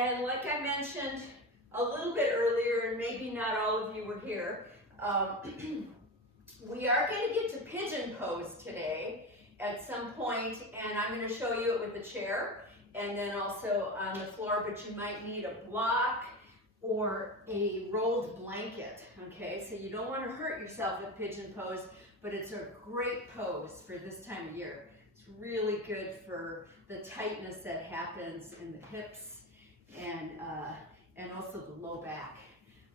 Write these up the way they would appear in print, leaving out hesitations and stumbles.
And like I mentioned a little bit earlier, and maybe not all of you were here, we are going to get to Pigeon Pose today at some point, and I'm going to show you it with the chair and then also on the floor, but you might need a block or a rolled blanket, okay? So you don't want to hurt yourself with Pigeon Pose, but it's a great pose for this time of year. It's really good for the tightness that happens in the hips and also the low back.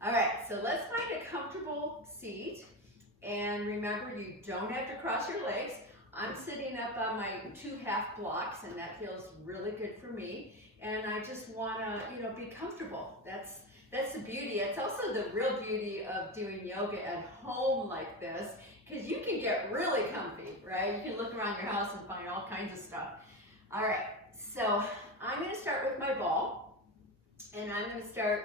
All right, so let's find a comfortable seat. And remember, you don't have to cross your legs. I'm sitting up on my 2 half blocks, and that feels really good for me. And I just want to, be comfortable. That's the beauty. It's also the real beauty of doing yoga at home like this, because you can get really comfy, right? You can look around your house and find all kinds of stuff. All right, so I'm going to start with my ball, and I'm going to start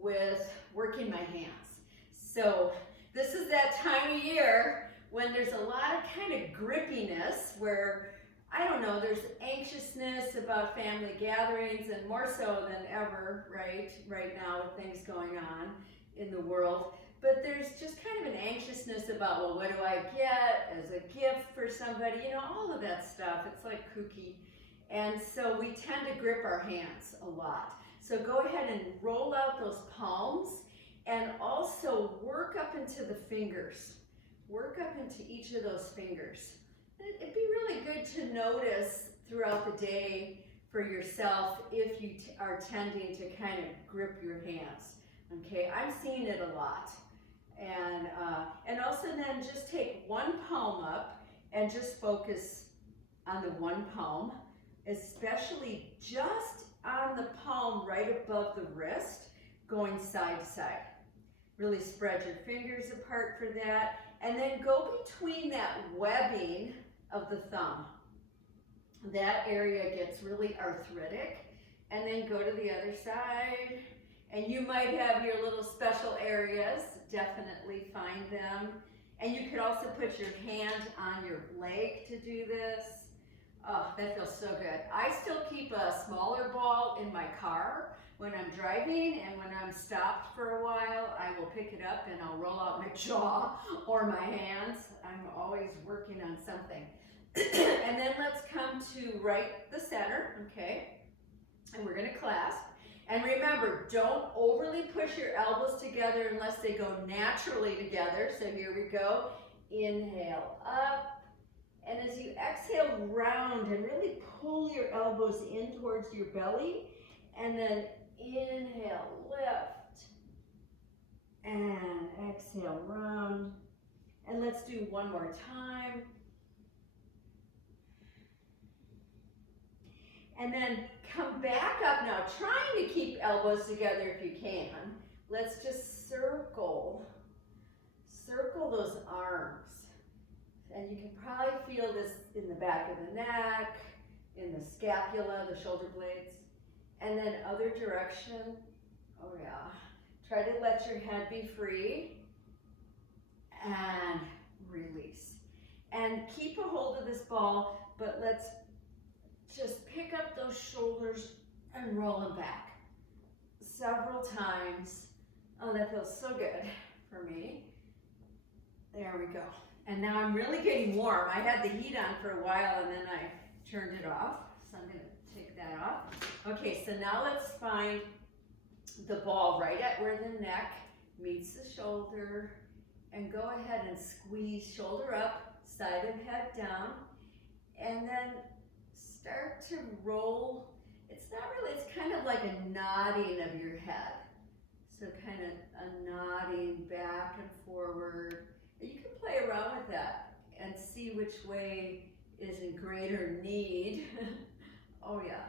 with working my hands. So this is that time of year when there's a lot of kind of grippiness where, I don't know, there's anxiousness about family gatherings, and more so than ever, right now with things going on in the world. But there's just kind of an anxiousness about, well, what do I get as a gift for somebody? All of that stuff. It's like kooky. And so we tend to grip our hands a lot. So go ahead and roll out those palms and also work up into the fingers. Work up into each of those fingers. It'd be really good to notice throughout the day for yourself if you are tending to kind of grip your hands. Okay, I'm seeing it a lot. And also then just take one palm up and just focus on the one palm, especially just on the palm right above the wrist, going side to side. Really spread your fingers apart for that, and then go between that webbing of the thumb. That area gets really arthritic, and then go to the other side. And you might have your little special areas, definitely find them. And you could also put your hand on your leg to do this. Oh, that feels so good. I still keep a smaller ball in my car when I'm driving, and when I'm stopped for a while, I will pick it up and I'll roll out my jaw or my hands. I'm always working on something. And then let's come to right the center, okay? And we're gonna clasp. And remember, don't overly push your elbows together unless they go naturally together. So here we go. Inhale up. And as you exhale, round and really pull your elbows in towards your belly. And then inhale, lift. And exhale, round. And let's do one more time. And then come back up now, trying to keep elbows together if you can. Let's just circle those arms. And you can probably feel this in the back of the neck, in the scapula, the shoulder blades. And then other direction. Oh yeah. Try to let your head be free. And release. And keep a hold of this ball, but let's just pick up those shoulders and roll them back. Several times. Oh, that feels so good for me. There we go. And now I'm really getting warm. I had the heat on for a while and then I turned it off. So I'm gonna take that off. Okay, so now let's find the ball right at where the neck meets the shoulder. And go ahead and squeeze shoulder up, side of head down. And then start to roll. It's not really, it's kind of like a nodding of your head. So kind of a nodding back and forward. And you can play around with that and see which way is in greater need. Oh yeah.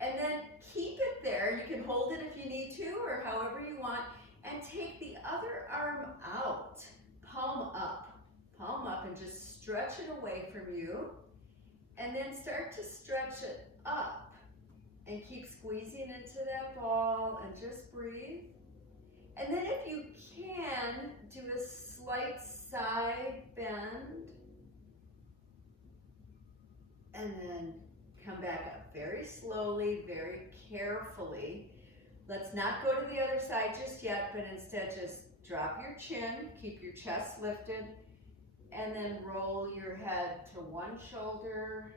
And then keep it there. You can hold it if you need to or however you want. And take the other arm out, palm up and just stretch it away from you. And then start to stretch it up and keep squeezing into that ball and just breathe. And then if you can, do a slight side bend. And then come back up very slowly, very carefully. Let's not go to the other side just yet, but instead just drop your chin, keep your chest lifted, and then roll your head to one shoulder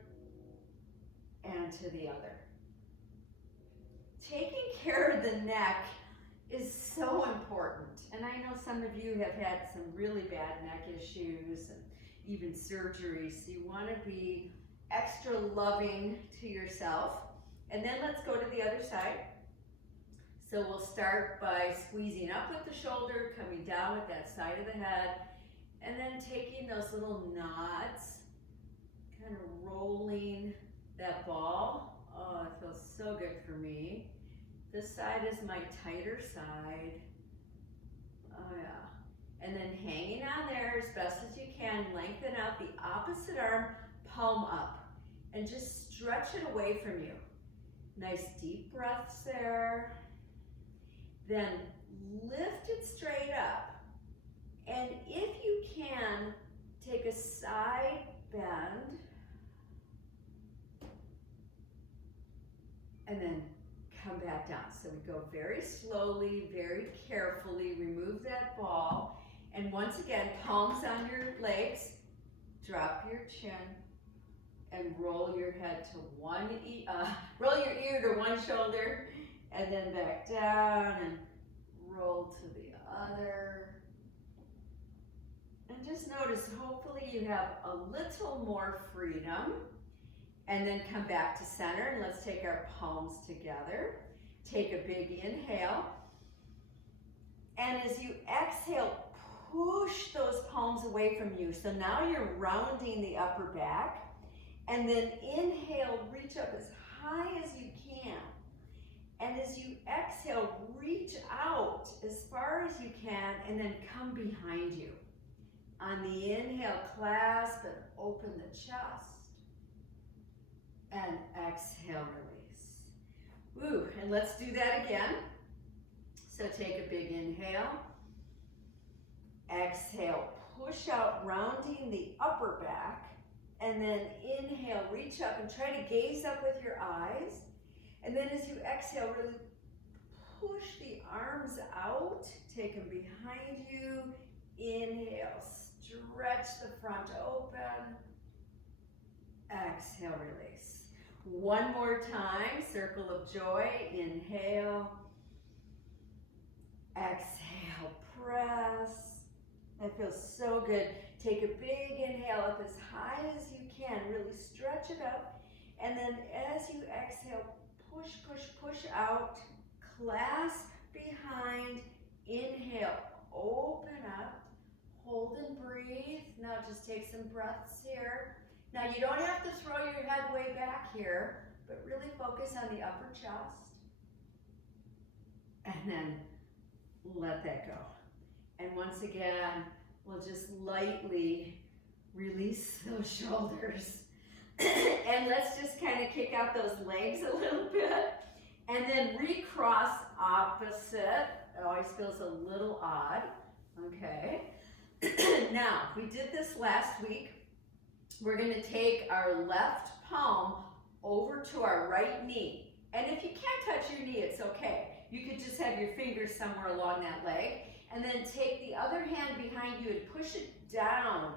and to the other. Taking care of the neck is so important. And I know some of you have had some really bad neck issues and even surgery, so you want to be extra loving to yourself. And then let's go to the other side. So we'll start by squeezing up with the shoulder, coming down with that side of the head, and then taking those little nods, kind of rolling that ball. Oh, it feels so good for me. This side is my tighter side. Oh yeah. And then hanging on there as best as you can, lengthen out the opposite arm, palm up, and just stretch it away from you. Nice deep breaths there. Then lift it straight up. And if you can, take a side bend. And then come back down. So we go very slowly, very carefully, remove that ball. And once again, palms on your legs, drop your chin, and roll your head to roll your ear to one shoulder, and then back down and roll to the other. And just notice, hopefully you have a little more freedom. And then come back to center, and let's take our palms together. Take a big inhale. And as you exhale, push those palms away from you. So now you're rounding the upper back. And then inhale, reach up as high as you can. And as you exhale, reach out as far as you can, and then come behind you. On the inhale, clasp and open the chest. And exhale, release. Woo, and let's do that again. So take a big inhale. Exhale, push out, rounding the upper back. And then inhale, reach up and try to gaze up with your eyes. And then as you exhale, really push the arms out. Take them behind you. Inhale, stretch the front open. Exhale, release. One more time, circle of joy. Inhale. Exhale, press. That feels so good. Take a big inhale up as high as you can. Really stretch it up. And then as you exhale, push, push, push out. Clasp behind. Inhale, open up. Hold and breathe. Now just take some breaths here. Now you don't have to throw your head way back here, but really focus on the upper chest. And then let that go. And once again, we'll just lightly release those shoulders. And let's just kind of kick out those legs a little bit. And then recross opposite. It always feels a little odd. Okay. Now, we did this last week. We're going to take our left palm over to our right knee. And if you can't touch your knee, it's okay. You could just have your fingers somewhere along that leg. And then take the other hand behind you and push it down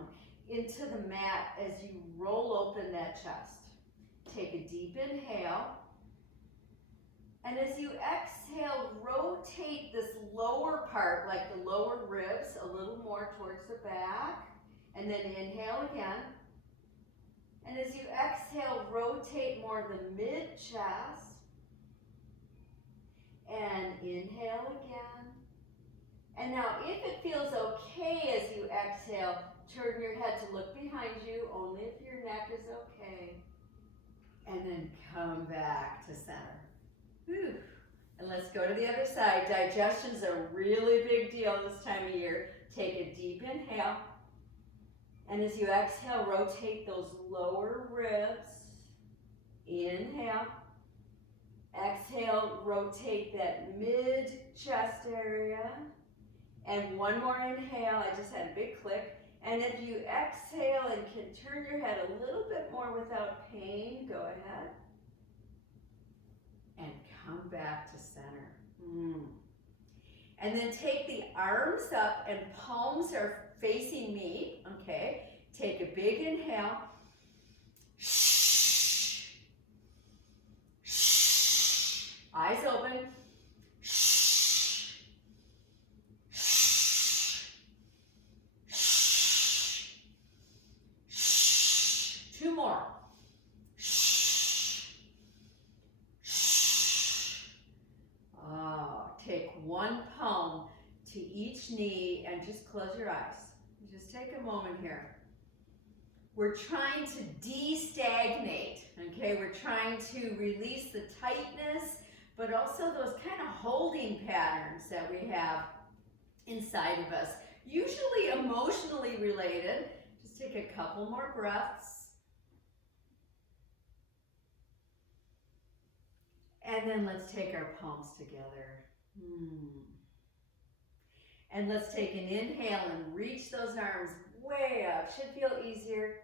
into the mat as you roll open that chest. Take a deep inhale. And as you exhale, rotate this lower part, like the lower ribs, a little more towards the back. And then inhale again. And as you exhale, rotate more the mid-chest. And inhale again. And now if it feels okay as you exhale, turn your head to look behind you, only if your neck is okay. And then come back to center. Whew. And let's go to the other side. Digestion's a really big deal this time of year. Take a deep inhale. And as you exhale, rotate those lower ribs. Inhale. Exhale, rotate that mid-chest area. And one more inhale. I just had a big click. And if you exhale and can turn your head a little bit more without pain, go ahead. And come back to center. And then take the arms up and palms are facing me, okay? Take a big inhale. Eyes open. 2 more. Oh, take 1 palm to each knee and just close your eyes. Just take a moment here. We're trying to de-stagnate, okay? We're trying to release the tightness, but also those kind of holding patterns that we have inside of us, usually emotionally related. Just take a couple more breaths. And then let's take our palms together. And let's take an inhale and reach those arms way up. Should feel easier.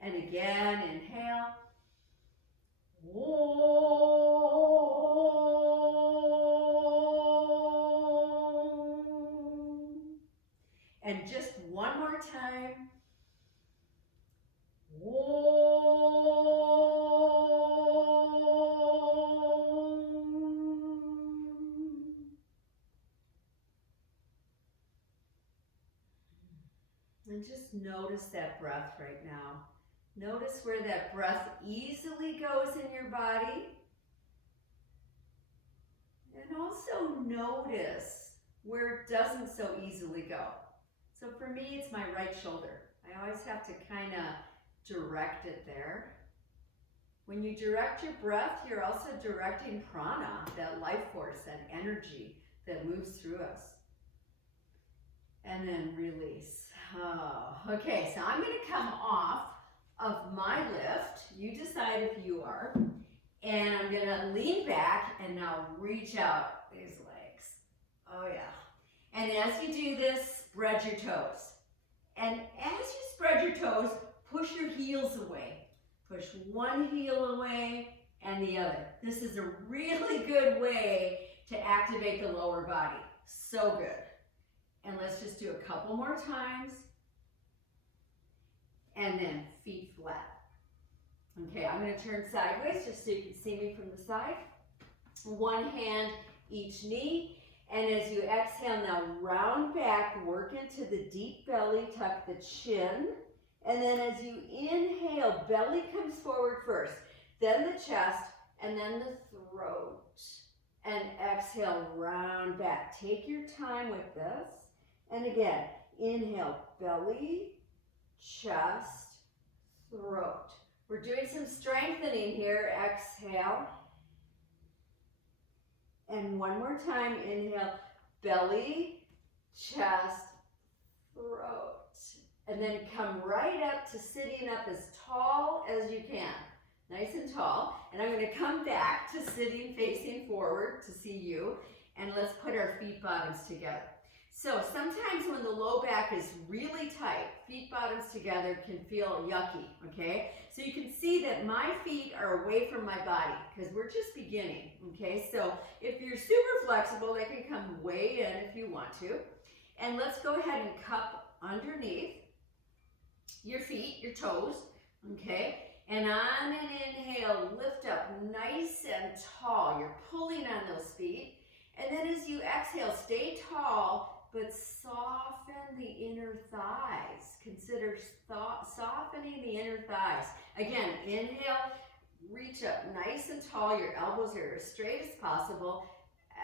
And again, inhale. And just one more time. And just notice that breath right now. Notice where that breath easily goes in your body. And also notice where it doesn't so easily go. So for me, it's my right shoulder. I always have to kind of direct it there. When you direct your breath, you're also directing prana, that life force, that energy that moves through us. And then release. Oh, okay, so I'm going to come off of my lift. You decide if you are. And I'm going to lean back and now reach out these legs. Oh, yeah. And as you do this, spread your toes. And as you spread your toes, push your heels away. Push one heel away and the other. This is a really good way to activate the lower body. So good. And let's just do a couple more times. And then feet flat. Okay, I'm going to turn sideways just so you can see me from the side. One hand each knee. And as you exhale, now round back, work into the deep belly, tuck the chin. And then as you inhale, belly comes forward first, then the chest, and then the throat. And exhale, round back. Take your time with this. And again, inhale, belly, chest, throat. We're doing some strengthening here. Exhale. And one more time, inhale, belly, chest, throat. And then come right up to sitting up as tall as you can. Nice and tall. And I'm going to come back to sitting facing forward to see you. And let's put our feet bottoms together. So sometimes when the low back is really tight, feet bottoms together can feel yucky, okay? So you can see that my feet are away from my body because we're just beginning, okay? So if you're super flexible, they can come way in if you want to. And let's go ahead and cup underneath your feet, your toes, okay? And on an inhale, lift up nice and tall. You're pulling on those feet. And then as you exhale, stay tall, but soften the inner thighs. Consider softening the inner thighs. Again, inhale, reach up nice and tall. Your elbows are as straight as possible.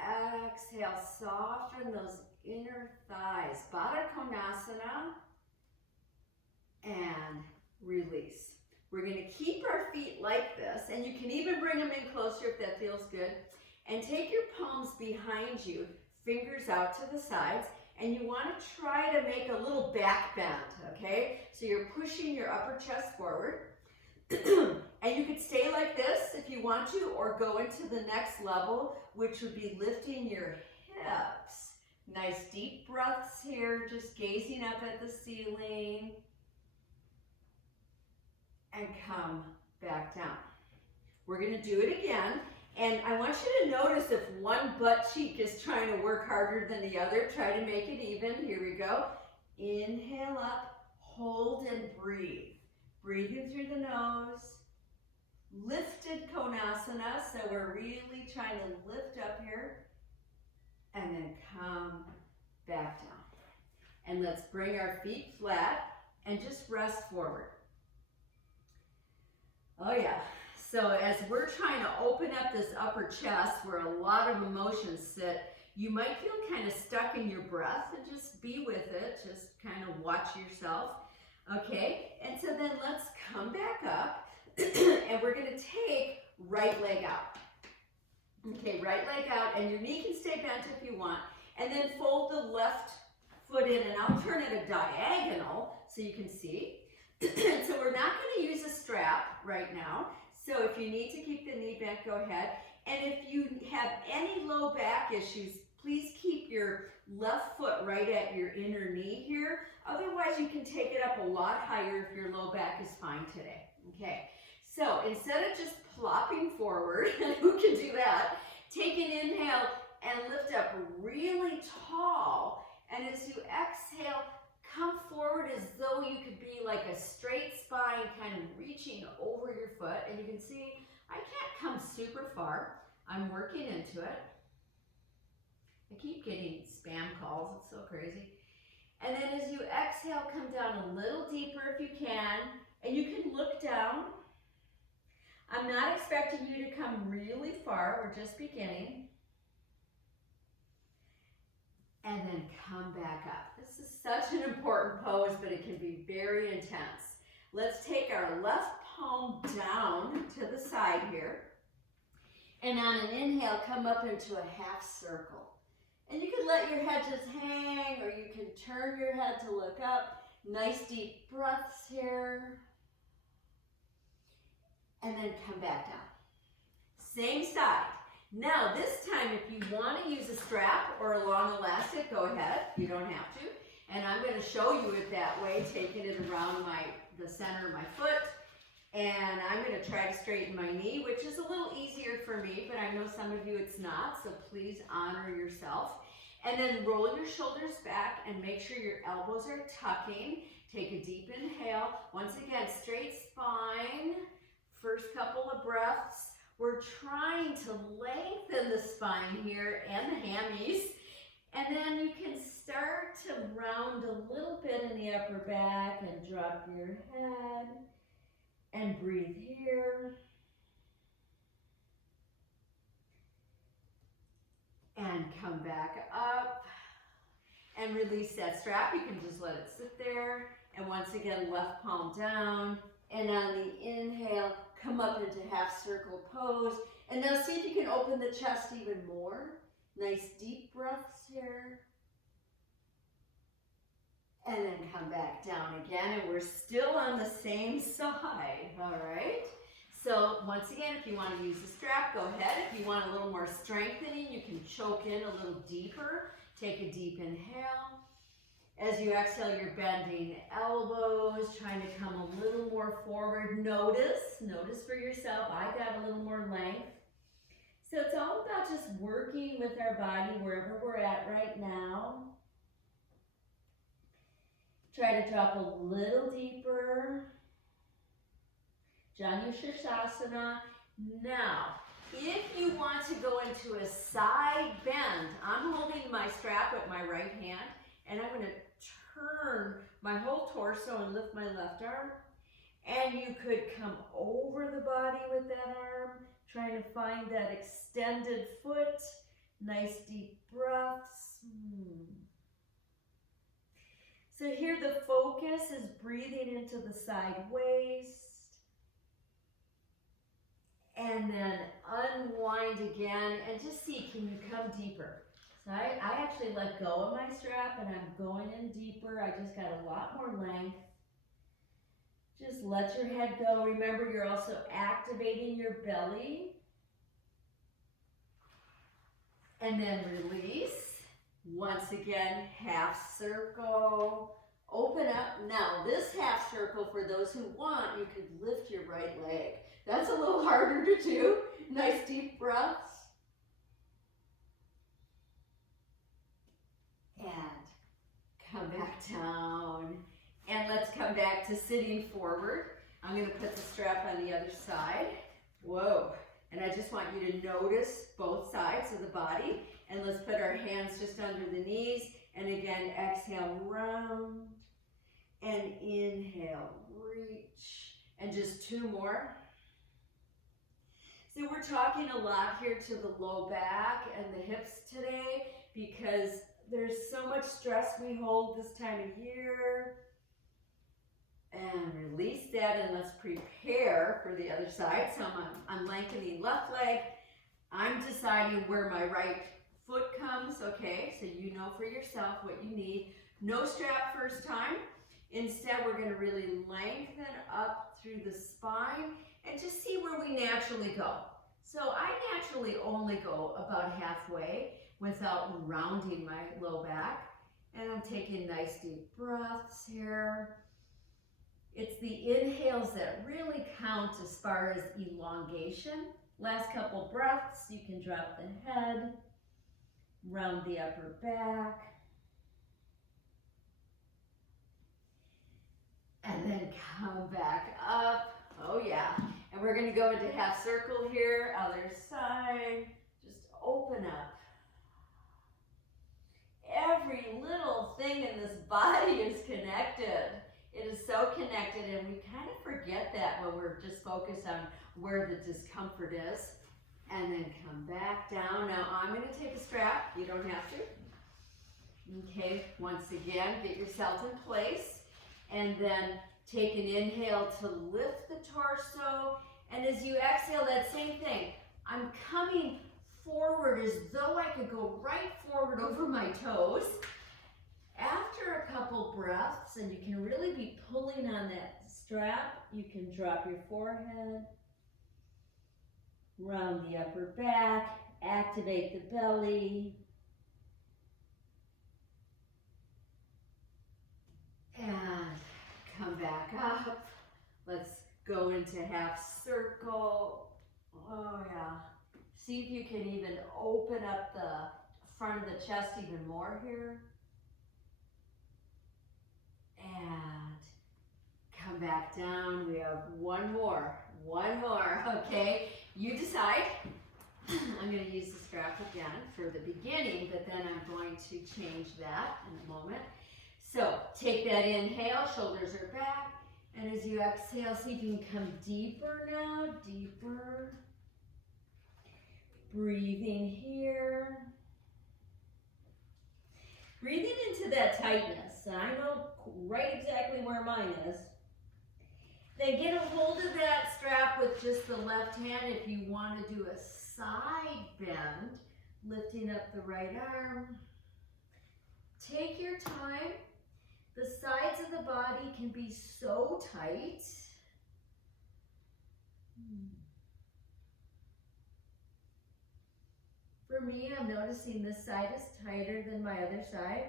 Exhale, soften those inner thighs. Baddha Konasana. And release. We're going to keep our feet like this, and you can even bring them in closer if that feels good. And take your palms behind you, fingers out to the sides, and you want to try to make a little back bend, okay? So you're pushing your upper chest forward. And you could stay like this if you want to, or go into the next level, which would be lifting your hips. Nice deep breaths here, just gazing up at the ceiling. and come back down. We're going to do it again. And I want you to notice if one butt cheek is trying to work harder than the other, try to make it even. Here we go. Inhale up, hold and breathe. Breathing through the nose. Lifted Konasana, so we're really trying to lift up here. And then come back down. And let's bring our feet flat and just rest forward. Oh yeah. So as we're trying to open up this upper chest where a lot of emotions sit, you might feel kind of stuck in your breath, and just be with it. Just kind of watch yourself. Okay, and so then let's come back up and we're going to take right leg out. Okay, right leg out, and your knee can stay bent if you want, and then fold the left foot in, and I'll turn it a diagonal so you can see. So we're not going to use a strap right now. So if you need to keep the knee bent, go ahead. And if you have any low back issues, please keep your left foot right at your inner knee here. Otherwise, you can take it up a lot higher if your low back is fine today. Okay, so instead of just plopping forward, and who can do that, take an inhale and lift up really tall. And as you exhale, come forward as though you could be like a straight spine, kind of reaching over your foot. And you can see, I can't come super far. I'm working into it. I keep getting spam calls, it's so crazy. And then as you exhale, come down a little deeper if you can. And you can look down. I'm not expecting you to come really far, we're just beginning. And then come back up. This is such an important pose, but it can be very intense. Let's take our left palm down to the side here. And on an inhale, come up into a half circle. And you can let your head just hang, or you can turn your head to look up. Nice deep breaths here. And then come back down. Same side. Now this time, if you want to use a strap or a long elastic, go ahead. You don't have to. And I'm going to show you it that way, taking it around the center of my foot. And I'm going to try to straighten my knee, which is a little easier for me, but I know some of you it's not, so please honor yourself. And then roll your shoulders back and make sure your elbows are tucking. Take a deep inhale. Once again, straight spine. First couple of breaths. We're trying to lengthen the spine here and the hammies. And then you can start to round a little bit in the upper back and drop your head and breathe here. And come back up and release that strap. You can just let it sit there. And once again, left palm down. And on the inhale, come up into half circle pose. And now see if you can open the chest even more. Nice deep breaths here. And then come back down again. And we're still on the same side, all right? So once again, if you want to use the strap, go ahead. If you want a little more strengthening, you can choke in a little deeper. Take a deep inhale. As you exhale, you're bending elbows, trying to come a little more forward. Notice for yourself, I got a little more length. So it's all about just working with our body wherever we're at right now. Try to drop a little deeper. Janu Shirshasana. Now, if you want to go into a side bend, I'm holding my strap with my right hand, and I'm going to turn my whole torso and lift my left arm. And you could come over the body with that arm, trying to find that extended foot. Nice deep breaths. So here the focus is breathing into the side waist. And then unwind again and just see, can you come deeper? So I actually let go of my strap and I'm going in deeper. I just got a lot more length. Just let your head go. Remember, you're also activating your belly. And then release. Once again, half circle. Open up. Now this half circle, for those who want, you could lift your right leg. That's a little harder to do. Nice deep breaths. And come back down. And let's come back to sitting forward. I'm going to put the strap on the other side. Whoa. And I just want you to notice both sides of the body. And let's put our hands just under the knees. And again, exhale, round. And inhale, reach. And just two more. So we're talking a lot here to the low back and the hips today because there's so much stress we hold this time of year. And release that, and let's prepare for the other side. So I'm lengthening left leg. I'm deciding where my right foot comes, okay? So you know for yourself what you need. No strap first time. Instead, we're gonna really lengthen up through the spine and just see where we naturally go. So I naturally only go about halfway without rounding my low back. And I'm taking nice deep breaths here. It's the inhales that really count as far as elongation. Last couple breaths, you can drop the head, round the upper back, and then come back up. Oh yeah. And we're gonna go into half circle here, other side. Just open up. Every little thing in this body is connected. It is so connected, and we kind of forget that when we're just focused on where the discomfort is. And then come back down. Now I'm going to take a strap. You don't have to. Okay, once again, get yourself in place. And then take an inhale to lift the torso. And as you exhale, that same thing. I'm coming forward as though I could go right forward over my toes. After a couple breaths, and you can really be pulling on that strap, you can drop your forehead, round the upper back, activate the belly, and come back up. Let's go into half circle. Oh yeah. See if you can even open up the front of the chest even more here. And come back down. We have one more, okay? You decide. I'm going to use the strap again for the beginning, but then I'm going to change that in a moment. So take that inhale, shoulders are back, and as you exhale, see if you can come deeper now, deeper. Breathing here. Breathing into that tightness. I know right exactly where mine is. Then get a hold of that strap with just the left hand if you want to do a side bend, lifting up the right arm. Take your time. The sides of the body can be so tight. For me, I'm noticing this side is tighter than my other side.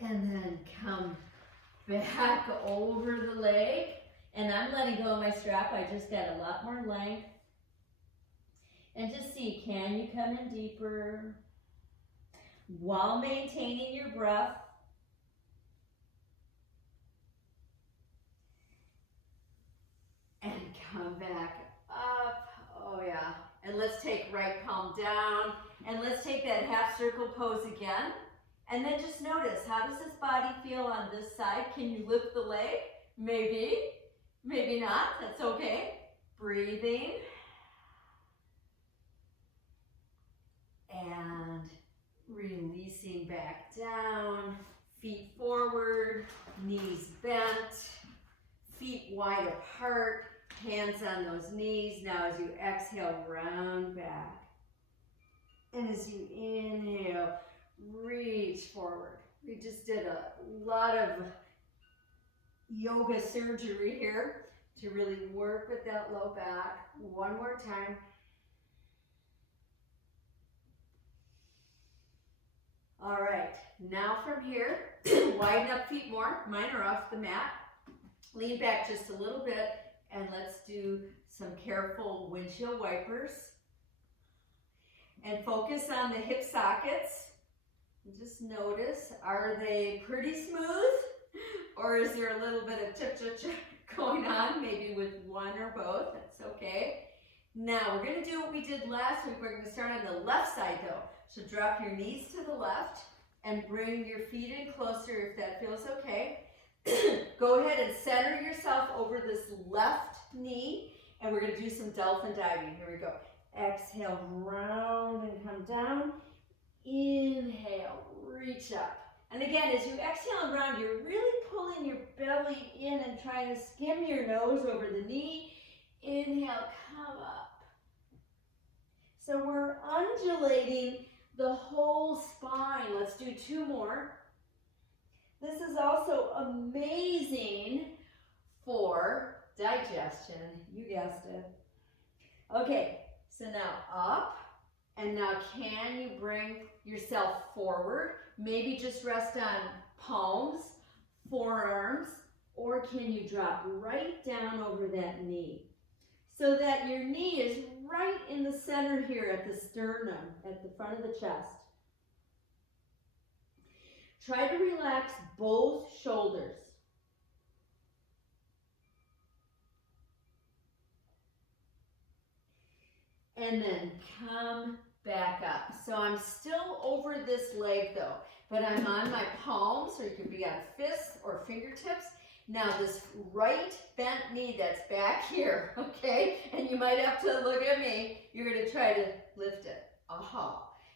And then come back over the leg. And I'm letting go of my strap. I just got a lot more length. And just see, can you come in deeper while maintaining your breath? And come back up. Oh yeah. And let's take right palm down. And let's take that half circle pose again. And then just notice, how does this body feel on this side? Can you lift the leg? Maybe, maybe not, that's okay. Breathing. And releasing back down. Feet forward, knees bent, feet wide apart, hands on those knees. Now as you exhale, round back. And as you inhale, reach forward. We just did a lot of yoga surgery here to really work with that low back. One more time. All right, now from here, widen up feet more. Mine are off the mat. Lean back just a little bit, and let's do some careful windshield wipers. And focus on the hip sockets. And just notice, are they pretty smooth? Or is there a little bit of chip going on, maybe with one or both? That's okay. Now, we're going to do what we did last week. We're going to start on the left side, though. So drop your knees to the left and bring your feet in closer if that feels okay. Go ahead and center yourself over this left knee, and we're going to do some dolphin diving. Here we go. Exhale, round and come down. Inhale, reach up. And again, as you exhale and round, you're really pulling your belly in and trying to skim your nose over the knee. Inhale, come up. So we're undulating the whole spine. Let's do 2 more. This is also amazing for digestion. You guessed it. Okay, so now up. And now can you bring yourself forward? Maybe just rest on palms, forearms, or can you drop right down over that knee? So that your knee is right in the center here at the sternum, at the front of the chest. Try to relax both shoulders. And then come back up. So I'm still over this leg though, but I'm on my palms, or you could be on fists or fingertips. Now this right bent knee that's back here, okay? And you might have to look at me. You're gonna try to lift it.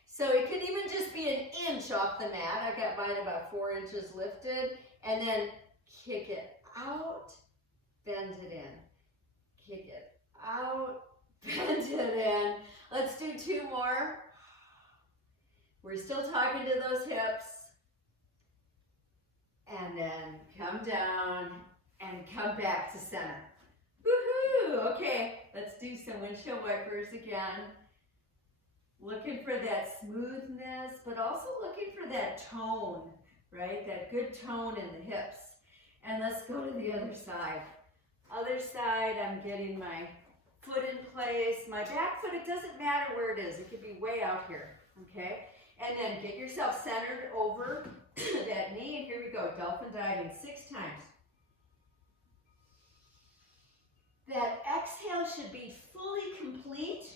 So it could even just be an inch off the mat. I got mine about 4 inches lifted. And then kick it out, bend it in. Kick it out, bend it in. Let's do 2 more. We're still talking to those hips. And then come down and come back to center. Woohoo! Okay, let's do some windshield wipers again. Looking for that smoothness, but also looking for that tone, right? That good tone in the hips. And let's go to the other side. Other side, I'm getting my foot in place. My back foot, it doesn't matter where it is. It could be way out here, okay? And then get yourself centered over that knee. And here we go, dolphin diving 6 times. That exhale should be fully complete.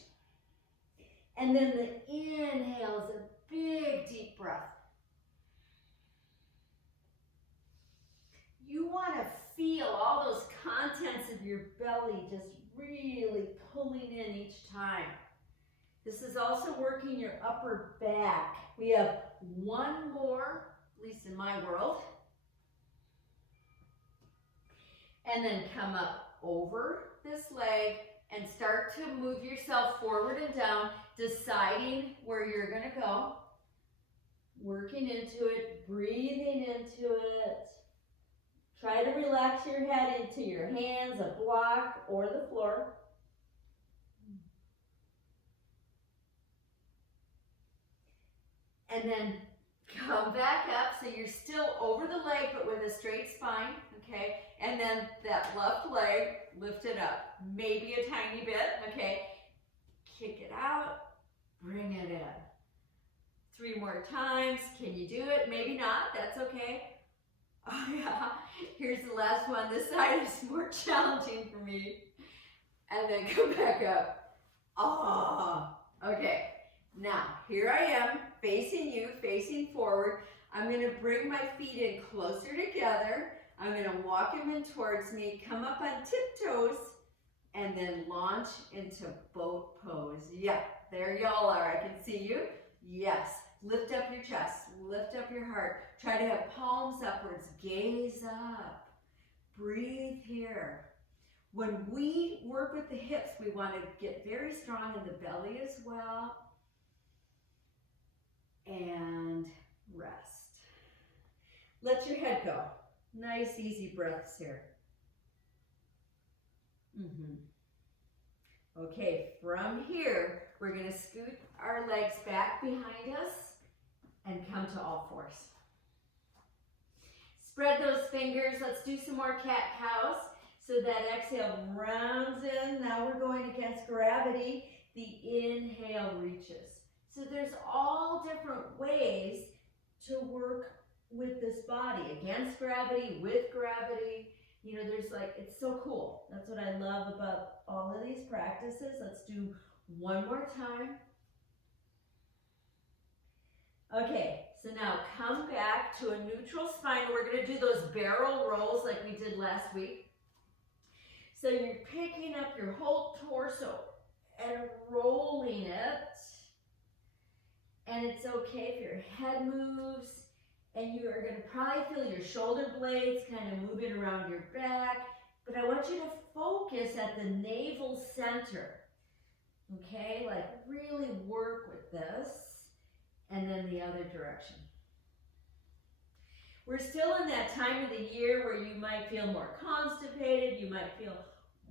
And then the inhale is a big, deep breath. You want to feel all those contents of your belly just really pulling in each time. This is also working your upper back. We have 1 more, at least in my world. And then come up over this leg and start to move yourself forward and down, deciding where you're going to go. Working into it, breathing into it. Try to relax your head into your hands, a block, or the floor. And then come back up, so you're still over the leg, but with a straight spine, okay? And then that left leg, lift it up, maybe a tiny bit, okay? Kick it out, bring it in. 3 more times. Can you do it? Maybe not, that's okay. Oh yeah, here's the last one. This side is more challenging for me. And then come back up. Okay. Now, here I am, facing you, facing forward. I'm going to bring my feet in closer together. I'm going to walk them in towards me, come up on tiptoes, and then launch into boat pose. Yeah, there y'all are. I can see you. Yes. Lift up your chest. Lift up your heart. Try to have palms upwards. Gaze up. Breathe here. When we work with the hips, we want to get very strong in the belly as well. And rest. Let your head go. Nice, easy breaths here. Okay, from here, we're going to scoot our legs back behind us. and come to all fours. Spread those fingers. Let's do some more cat-cows. So that exhale rounds in. Now we're going against gravity. The inhale reaches. So there's all different ways to work with this body. Against gravity, with gravity. You know, there's like, it's so cool. That's what I love about all of these practices. Let's do one more time. Okay, so now come back to a neutral spine. We're going to do those barrel rolls like we did last week. So you're picking up your whole torso and rolling it. And it's okay if your head moves. And you are going to probably feel your shoulder blades kind of moving around your back. But I want you to focus at the navel center. Okay, like really work with this. And then the other direction. We're still in that time of the year where you might feel more constipated, you might feel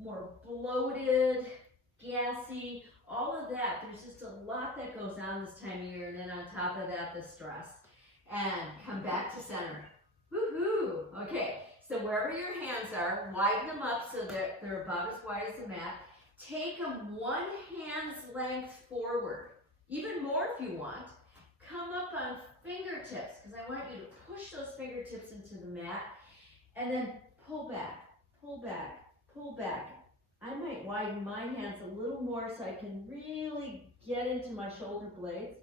more bloated, gassy, all of that. There's just a lot that goes on this time of year, and then on top of that, the stress. And come back to center. Woohoo! Okay, so wherever your hands are, widen them up so that they're about as wide as the mat. Take them one hand's length forward, even more if you want. Come up on fingertips, because I want you to push those fingertips into the mat, and then pull back, pull back, pull back. I might widen my hands a little more so I can really get into my shoulder blades.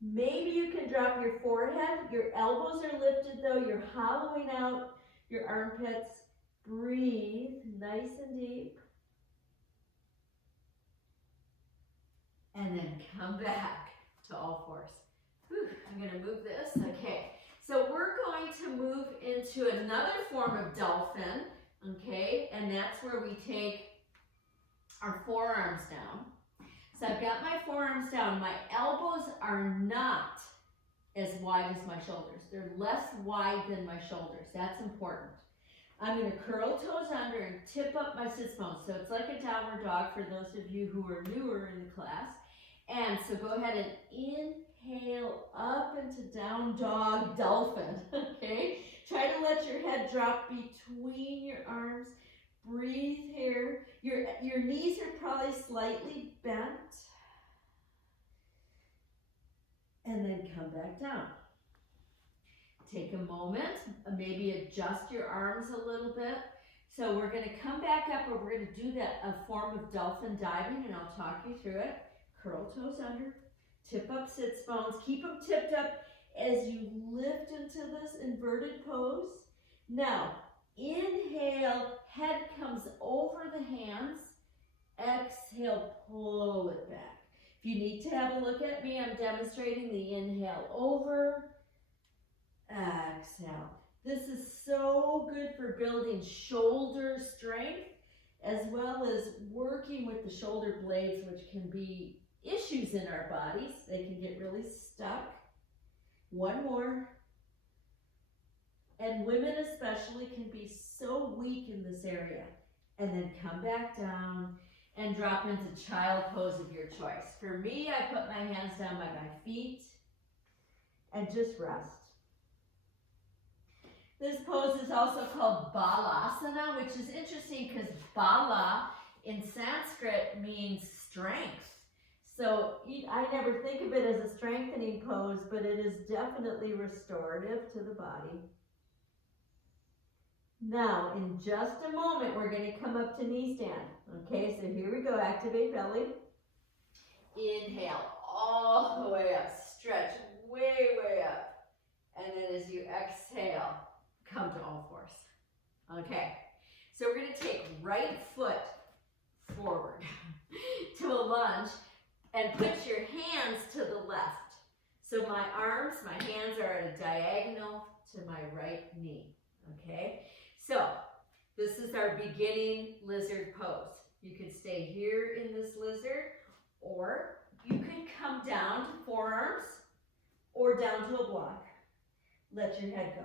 Maybe you can drop your forehead. Your elbows are lifted though. You're hollowing out your armpits. Breathe nice and deep. And then come back to all fours. Whew, I'm going to move this. Okay, so we're going to move into another form of dolphin. Okay, and that's where we take our forearms down. So I've got my forearms down. My elbows are not as wide as my shoulders. They're less wide than my shoulders. That's important. I'm going to curl toes under and tip up my sits bones. So it's like a downward dog for those of you who are newer in the class. And so go ahead and inhale up into down dog dolphin. Okay? Try to let your head drop between your arms. Breathe here. Your knees are probably slightly bent. And then come back down. Take a moment, maybe adjust your arms a little bit. So we're going to come back up, or we're going to do that a form of dolphin diving, and I'll talk you through it. Curl toes under, tip up sits bones, keep them tipped up as you lift into this inverted pose. Now, inhale, head comes over the hands. Exhale, pull it back. If you need to have a look at me, I'm demonstrating the inhale over, exhale. This is so good for building shoulder strength as well as working with the shoulder blades, which can be issues in our bodies. They can get really stuck. One more. And women especially can be so weak in this area. And then come back down and drop into child pose of your choice. For me, I put my hands down by my feet and just rest. This pose is also called balasana, which is interesting because bala in Sanskrit means strength. So I never think of it as a strengthening pose, but it is definitely restorative to the body. Now, in just a moment, we're going to come up to knee stand. Okay, so here we go. Activate belly. Inhale all the way up. Stretch way, way up. And then as you exhale, come to all fours. Okay, so we're going to take right foot forward to a lunge and put your hands to the left. So my arms, my hands are at a diagonal to my right knee. Okay, so this is our beginning lizard pose. You can stay here in this lizard, or you can come down to forearms or down to a block. Let your head go.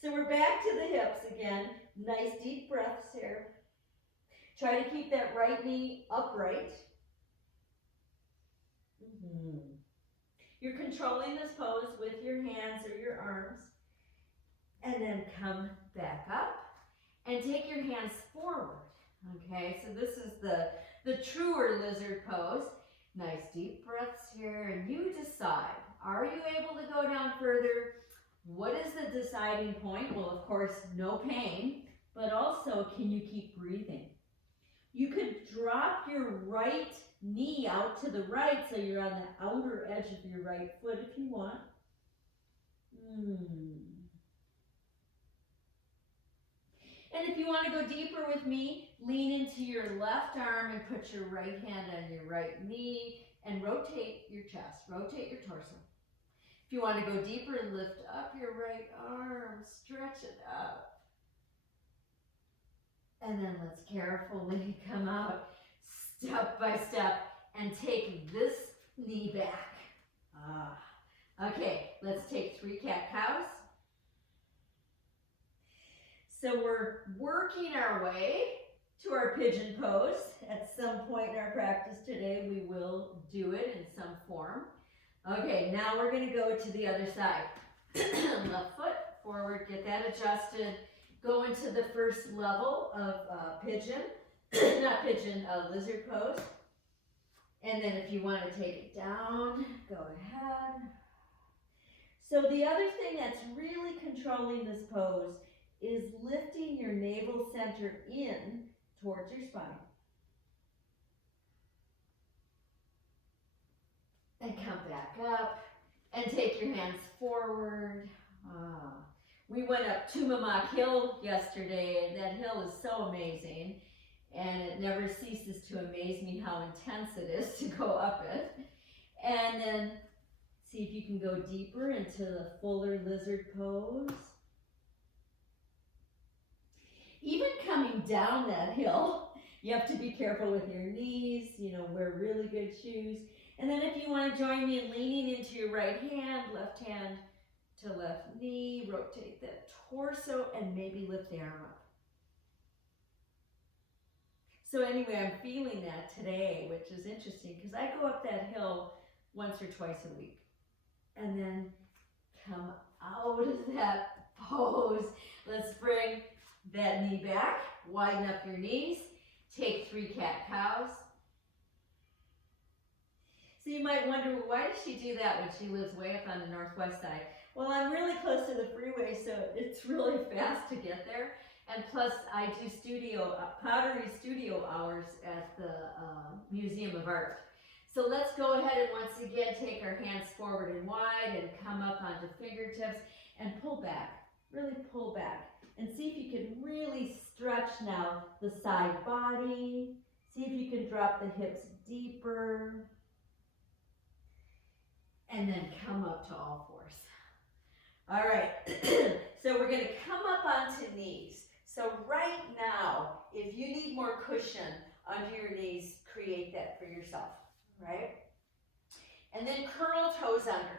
So we're back to the hips again. Nice deep breaths here. Try to keep that right knee upright. You're controlling this pose with your hands or your arms. And then come back up and take your hands forward. Okay, so this is the truer lizard pose. Nice deep breaths here, and you decide, are you able to go down further? What is the deciding point? Well, of course, no pain, but also, can you keep breathing? You could drop your right knee out to the right so you're on the outer edge of your right foot if you want. And if you want to go deeper with me, lean into your left arm and put your right hand on your right knee and rotate your chest, rotate your torso. If you want to go deeper, lift up your right arm, stretch it up. And then let's carefully come out step by step and take this knee back. Okay, let's take 3 cat-cows. So we're working our way to our pigeon pose. At some point in our practice today, we will do it in some form. Okay, now we're going to go to the other side. Left foot forward, get that adjusted. Go into the first level of pigeon, lizard pose. And then if you want to take it down, go ahead. So the other thing that's really controlling this pose is lifting your navel center in towards your spine. And come back up and take your hands forward. We went up Tumamock Hill yesterday, and that hill is so amazing, and it never ceases to amaze me how intense it is to go up it. And then see if you can go deeper into the fuller lizard pose. Even coming down that hill, you have to be careful with your knees, wear really good shoes. And then if you want to join me in leaning into your right hand to left knee, rotate that torso, and maybe lift the arm up. So anyway, I'm feeling that today, which is interesting because I go up that hill once or twice a week. And then come out of that pose. Let's bring that knee back, widen up your knees, take 3 cat-cows. So you might wonder, why does she do that when she lives way up on the northwest side? Well, I'm really close to the freeway, so it's really fast to get there. And plus, I do pottery studio hours at the Museum of Art. So let's go ahead and once again take our hands forward and wide and come up onto fingertips and pull back, really pull back. And see if you can really stretch now the side body. See if you can drop the hips deeper. And then come up to all fours. All right, so we're going to come up onto knees. So right now, if you need more cushion under your knees, create that for yourself, right? And then curl toes under.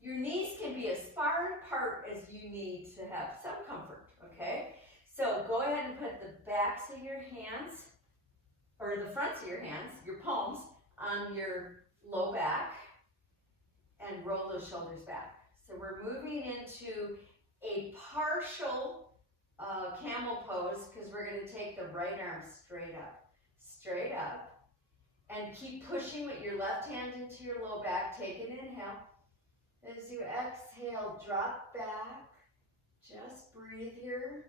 Your knees can be as far apart as you need to have some comfort, okay? So go ahead and put the backs of your hands, or the fronts of your hands, your palms, on your low back, and roll those shoulders back. So we're moving into a partial camel pose because we're going to take the right arm straight up, and keep pushing with your left hand into your low back. Take an inhale. As you exhale, drop back. Just breathe here.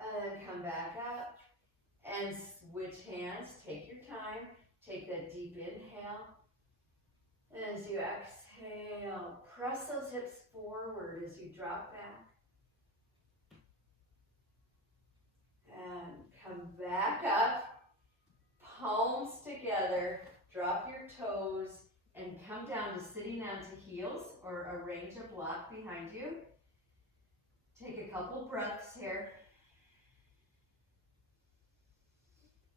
And then come back up and switch hands. Take your time. Take that deep inhale. And as you exhale, press those hips forward as you drop back. And come back up. Palms together. Drop your toes and come down to sitting onto heels or arrange a block behind you. Take a couple breaths here.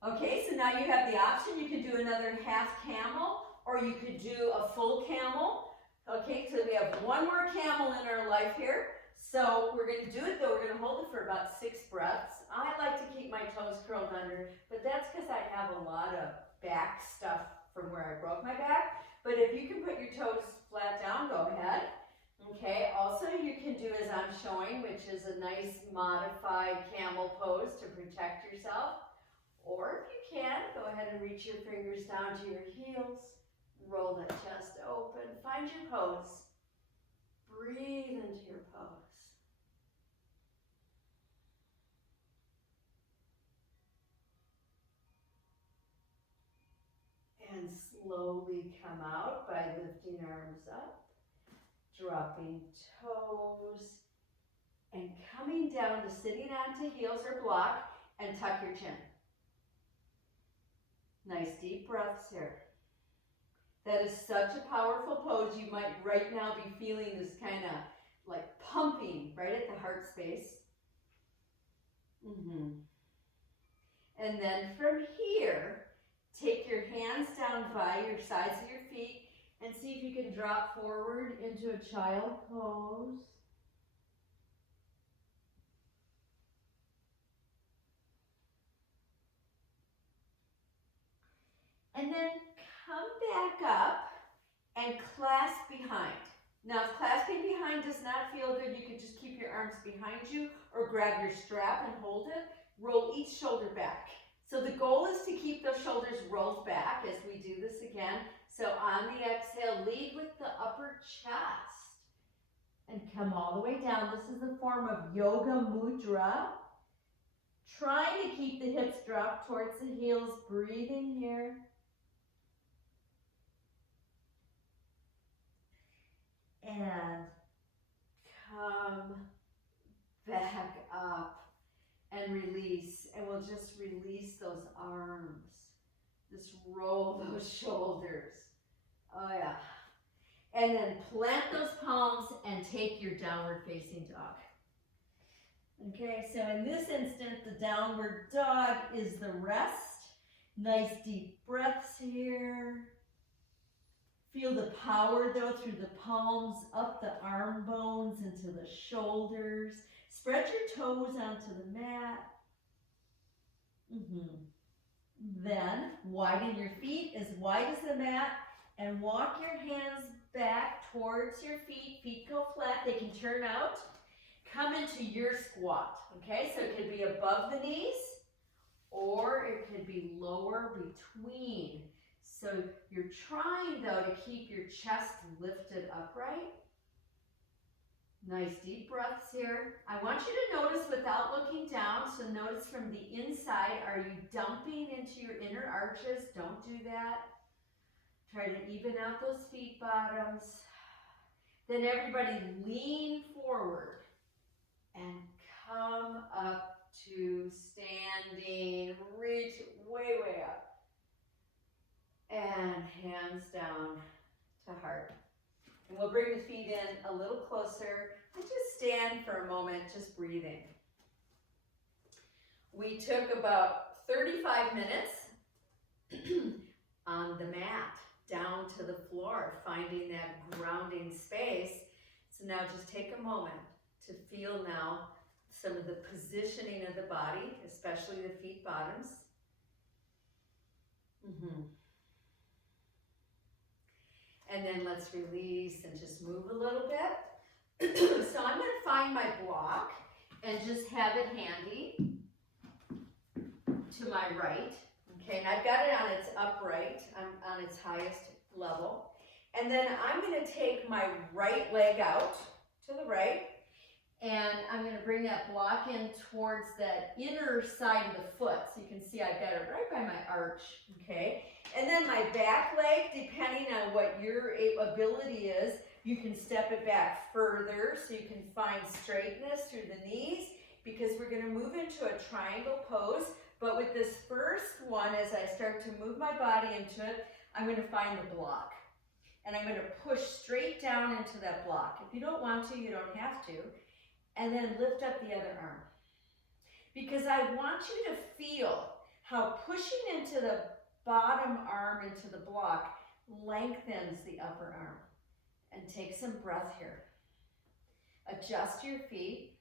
Okay, so now you have the option. You could do another half camel or you could do a full camel. Okay, so we have one more camel in our life here. So we're going to do it though. We're going to hold it for about 6 breaths. I like to keep my toes curled under, but that's because I have a lot of back stuff from where I broke my back. But if you can put your toes flat down, go ahead. Okay, also you can do as I'm showing, which is a nice modified camel pose to protect yourself. Or if you can, go ahead and reach your fingers down to your heels. Roll that chest open. Find your pose. Breathe into your pose. And slowly come out by lifting arms up, dropping toes, and coming down to sitting onto heels or block and tuck your chin. Nice deep breaths here. That is such a powerful pose. You might right now be feeling this kind of like pumping right at the heart space. And then from here, take your hands down by your sides of your feet and see if you can drop forward into a child pose. And then come back up and clasp behind. Now, if clasping behind does not feel good, you can just keep your arms behind you or grab your strap and hold it. Roll each shoulder back. So the goal is to keep those shoulders rolled back as we do this again. So on the exhale, lead with the upper chest and come all the way down. This is a form of yoga mudra. Trying to keep the hips dropped towards the heels. Breathe in here. And come back up and release. And we'll just release those arms. Just roll those shoulders. Oh yeah. And then plant those palms and take your downward facing dog. Okay, so in this instant, the downward dog is the rest. Nice deep breaths here. Feel the power though through the palms, up the arm bones into the shoulders. Spread your toes onto the mat. Then widen your feet as wide as the mat and walk your hands back towards your feet. Feet go flat, they can turn out. Come into your squat, okay? So it could be above the knees or it could be lower between. So you're trying though to keep your chest lifted upright. Nice deep breaths here. I want you to notice without looking down. So notice from the inside, are you dumping into your inner arches? Don't do that. Try to even out those feet bottoms. Then everybody lean forward and come up to standing. Reach way, way up. And hands down to heart. And we'll bring the feet in a little closer and just stand for a moment, just breathing. We took about 35 minutes on the mat, down to the floor, finding that grounding space. So now just take a moment to feel now some of the positioning of the body, especially the feet bottoms. And then let's release and just move a little bit. So I'm going to find my block and just have it handy to my right. Okay, and I've got it on its upright, on its highest level. And then I'm going to take my right leg out to the right. And I'm going to bring that block in towards that inner side of the foot. So you can see I've got it right by my arch, okay? And then my back leg, depending on what your ability is, you can step it back further so you can find straightness through the knees, because we're going to move into a triangle pose. But with this first one, as I start to move my body into it, I'm going to find the block. And I'm going to push straight down into that block. If you don't want to, you don't have to. And then lift up the other arm. Because I want you to feel how pushing into the bottom arm into the block lengthens the upper arm. And take some breath here. Adjust your feet.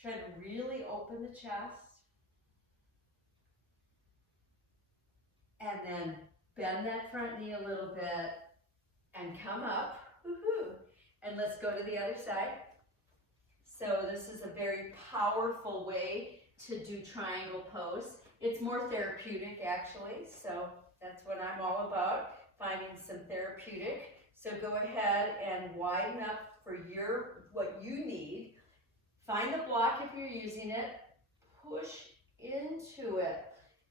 Try to really open the chest. And then Bend that front knee a little bit and come up. Woohoo. And let's go to the other side. So this is a very powerful way to do triangle pose. It's more therapeutic actually, so that's what I'm all about, finding some therapeutic. So go ahead and widen up for what you need. Find the block if you're using it. Push into it.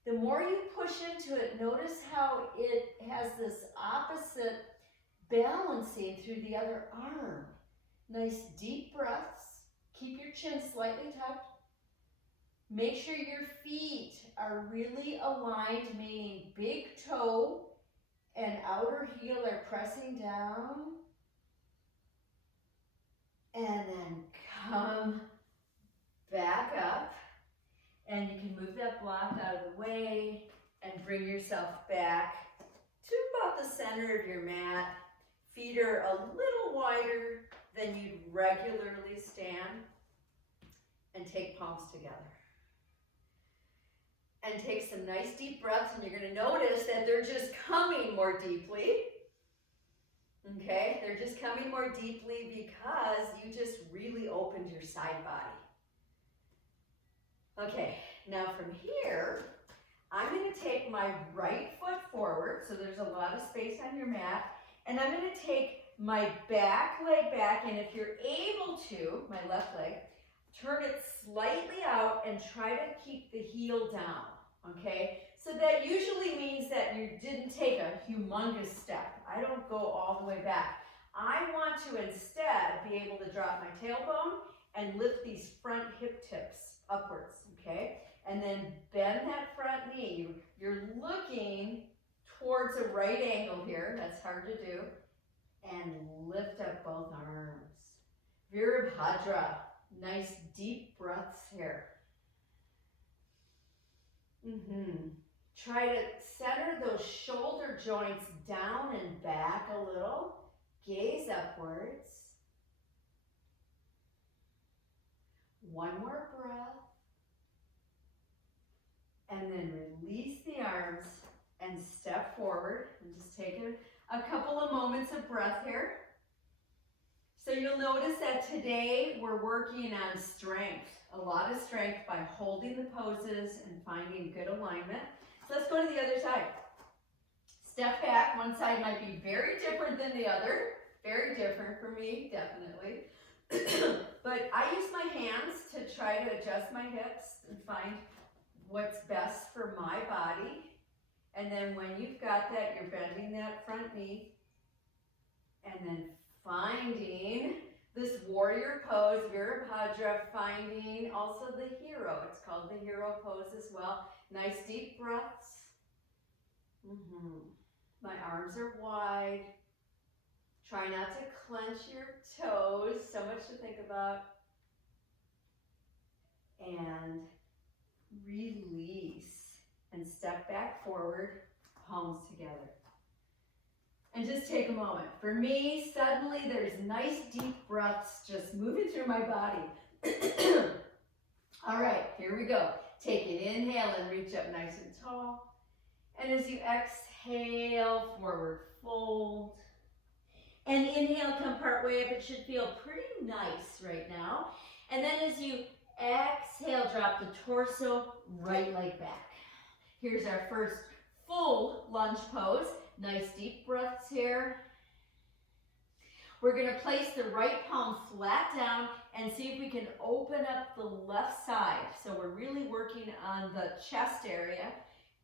The more you push into it, notice how it has this opposite balancing through the other arm. Nice deep breaths. Keep your chin slightly tucked. Make sure your feet are really aligned, meaning big toe and outer heel are pressing down. And then come back up. And you can move that block out of the way and bring yourself back to about the center of your mat. Feet are a little wider than you'd regularly stand. And take palms together. And take some nice deep breaths, and you're going to notice that they're just coming more deeply. Okay, they're just coming more deeply because you just really opened your side body. Okay, now from here, I'm going to take my right foot forward, so there's a lot of space on your mat, and I'm going to take my back leg back, and if you're able to, my left leg, turn it slightly out and try to keep the heel down, okay? So that usually means that you didn't take a humongous step. I don't go all the way back. I want to instead be able to drop my tailbone and lift these front hip tips upwards, okay? And then bend that front knee. You're looking towards a right angle here. That's hard to do. And lift up both arms. Virabhadra. Nice deep breaths here. Try to center those shoulder joints down and back a little. Gaze upwards. One more breath. And then release the arms and step forward. And just take a couple of moments of breath here. So you'll notice that today we're working on strength, a lot of strength by holding the poses and finding good alignment. So let's go to the other side. Step back. One side might be very different than the other. Very different for me, definitely. But I use my hands to try to adjust my hips and find what's best for my body. And then when you've got that, you're bending that front knee and then finding this warrior pose, Virabhadra, finding also the hero. It's called the hero pose as well. Nice deep breaths. My arms are wide. Try not to clench your toes. So much to think about. And release. And step back forward, palms together. And just take a moment. For me, suddenly there's nice deep breaths just moving through my body. All right, here we go. Take an inhale and reach up nice and tall. And as you exhale, forward fold. And inhale, come part way up. It should feel pretty nice right now. And then as you exhale, drop the torso, right leg back. Here's our first full lunge pose. Nice deep breaths here. We're going to place the right palm flat down and see if we can open up the left side. So we're really working on the chest area.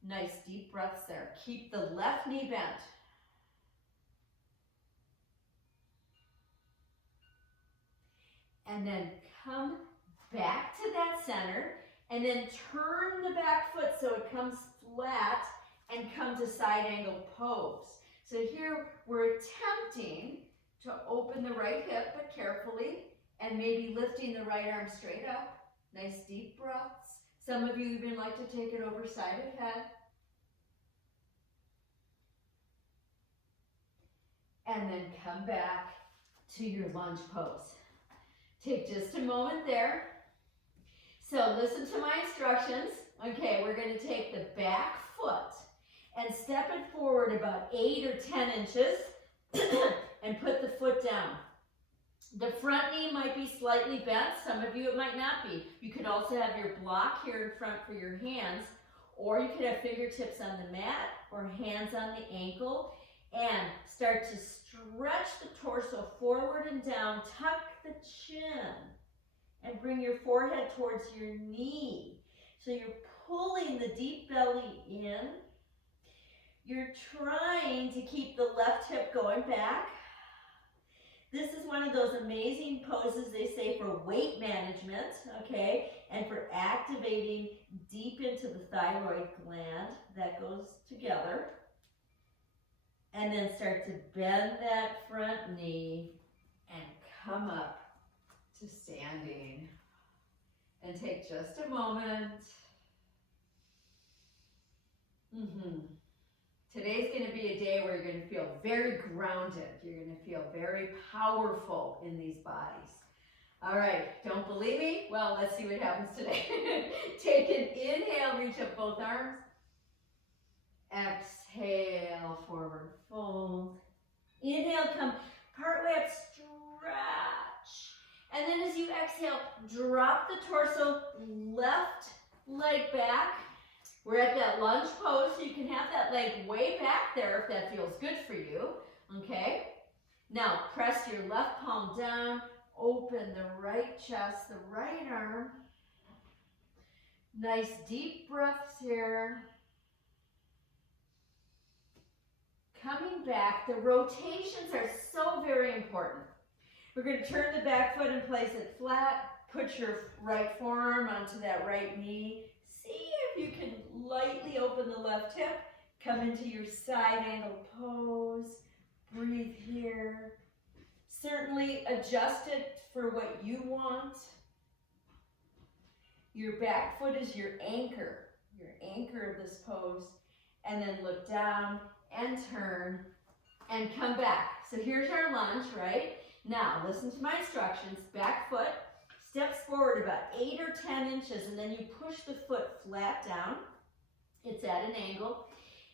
Nice deep breaths there. Keep the left knee bent. And then come back to that center and then turn the back foot so it comes flat and come to side angle pose. So here we're attempting to open the right hip, but carefully, and maybe lifting the right arm straight up. Nice deep breaths. Some of you even like to take it over side of head. And then come back to your lunge pose. Take just a moment there. So listen to my instructions. Okay, we're going to take the back foot and step it forward about 8 or 10 inches and put the foot down. The front knee might be slightly bent. Some of you it might not be. You could also have your block here in front for your hands, or you could have fingertips on the mat or hands on the ankle, and start to stretch the torso forward and down. Tuck the chin and bring your forehead towards your knee. So you're pulling the deep belly in. You're trying to keep the left hip going back. This is one of those amazing poses they say for weight management, okay, and for activating deep into the thyroid gland. That goes together. And then start to bend that front knee and come up to standing. And take just a moment. Today's going to be a day where you're going to feel very grounded. You're going to feel very powerful in these bodies. All right, don't believe me? Well, let's see what happens today. Take an inhale, reach up both arms. Exhale, forward fold. Inhale, come partway up, stretch. And then as you exhale, drop the torso, left leg back. We're at that lunge pose, so you can have that leg way back there if that feels good for you, okay? Now, press your left palm down, open the right chest, the right arm. Nice deep breaths here. Coming back, the rotations are so very important. We're going to turn the back foot and place it flat. Put your right forearm onto that right knee. See if you can lightly open the left hip. Come into your side angle pose. Breathe here. Certainly adjust it for what you want. Your back foot is your anchor of this pose. And then look down and turn and come back. So here's our lunge, right? Now listen to my instructions. Back foot steps forward about 8 or 10 inches, and then you push the foot flat down. It's at an angle.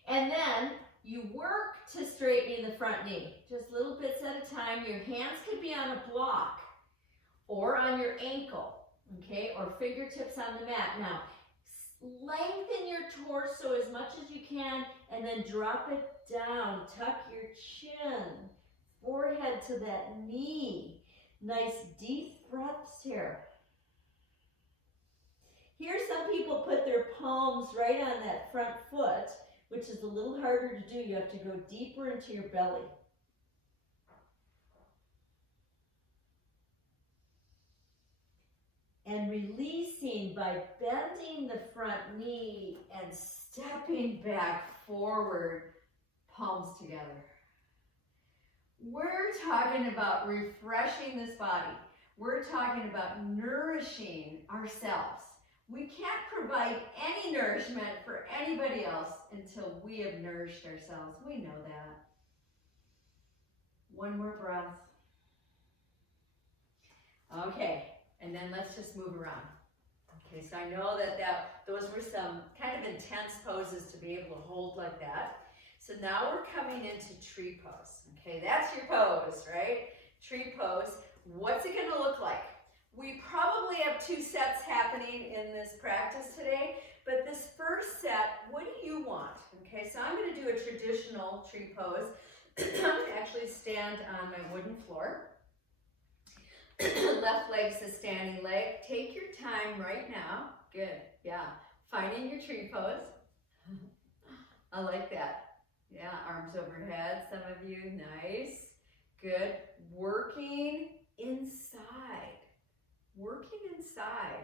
And then you work to straightening the front knee, just little bits at a time. Your hands could be on a block or on your ankle, okay, or fingertips on the mat. Now, lengthen your torso as much as you can, and then drop it down. Tuck your chin, forehead to that knee. Nice deep breaths here. Here some people put their palms right on that front foot, which is a little harder to do. You have to go deeper into your belly. And releasing by bending the front knee and stepping back forward, palms together. We're talking about refreshing this body. We're talking about nourishing ourselves. We can't provide any nourishment for anybody else until we have nourished ourselves. We know that. One more breath. Okay, and then let's just move around. Okay, so I know that those were some kind of intense poses to be able to hold like that. So now we're coming into tree pose. Okay, that's your pose, right? Tree pose. What's it going to look like? We probably have 2 sets happening in this practice today, but this first set, what do you want? Okay, so I'm going to do a traditional tree pose. I'm going to actually stand on my wooden floor. Left leg's the standing leg. Take your time right now. Good, yeah. Finding your tree pose. I like that. Yeah, arms overhead, some of you, nice. Good, working inside. Working inside.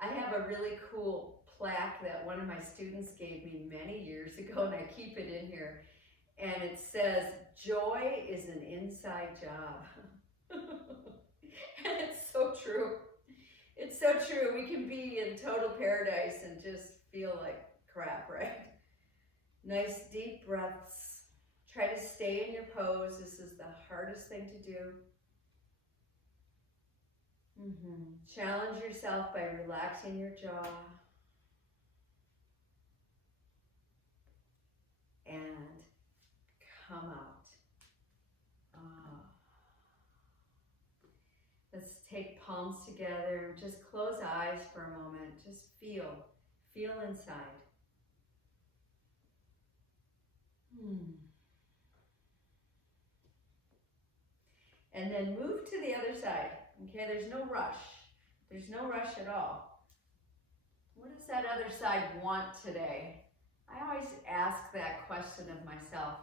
I have a really cool plaque that one of my students gave me many years ago, and I keep it in here. And it says, joy is an inside job. And it's so true. It's so true. We can be in total paradise and just feel like crap, right? Nice deep breaths. Try to stay in your pose. This is the hardest thing to do. Challenge yourself by relaxing your jaw. and come out. Let's take palms together. Just close eyes for a moment. Just feel inside. And then move to the other side. Okay, there's no rush. There's no rush at all. What does that other side want today? I always ask that question of myself.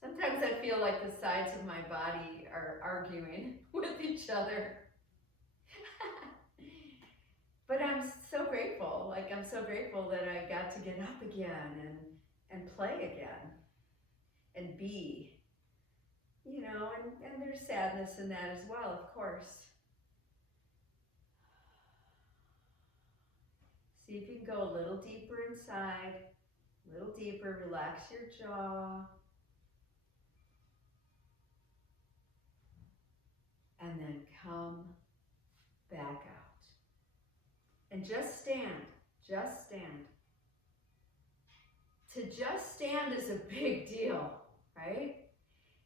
Sometimes I feel like the sides of my body are arguing with each other. But I'm so grateful. Like, I'm so grateful that I got to get up again and play again and be, you know, and there's sadness in that as well, of course. See if you can go a little deeper inside, a little deeper, relax your jaw. And then come back out. And just stand, just stand. To just stand is a big deal, right?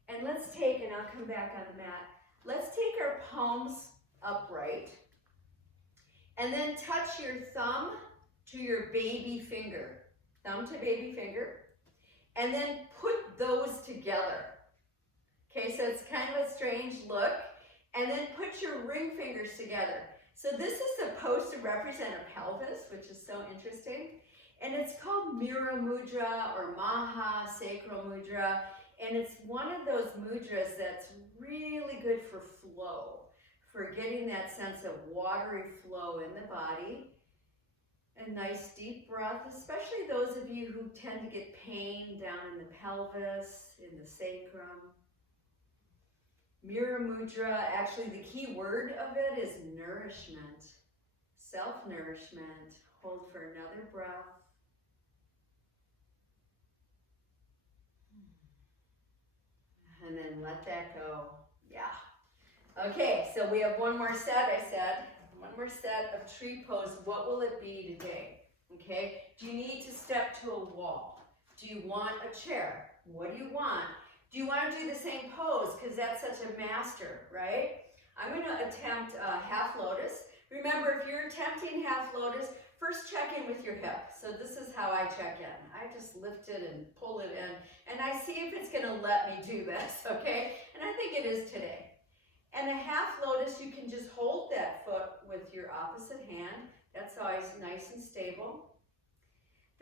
And let's take, and I'll come back on the mat, let's take our palms upright and then touch your thumb to your baby finger. Thumb to baby finger. And then put those together. Okay, so it's kind of a strange look. And then put your ring fingers together. So this is supposed to represent a pelvis, which is so interesting. And it's called Mira Mudra or Maha Sacral Mudra. And it's one of those mudras that's really good for flow, for getting that sense of watery flow in the body. A nice deep breath, especially those of you who tend to get pain down in the pelvis, in the sacrum. Mira Mudra, actually the key word of it is nourishment, self-nourishment. Hold for another breath. And then let that go. Yeah. Okay, so we have one more set, I said. One more set of tree pose. What will it be today? Okay, do you need to step to a wall? Do you want a chair? What do you want? Do you want to do the same pose? Because that's such a master, right? I'm going to attempt half lotus. Remember, if you're attempting half lotus, first check in with your hip. So this is how I check in. I just lift it and pull it in, and I see if it's going to let me do this, okay? And I think it is today. And a half lotus, you can just hold that foot with your opposite hand. That's always nice and stable.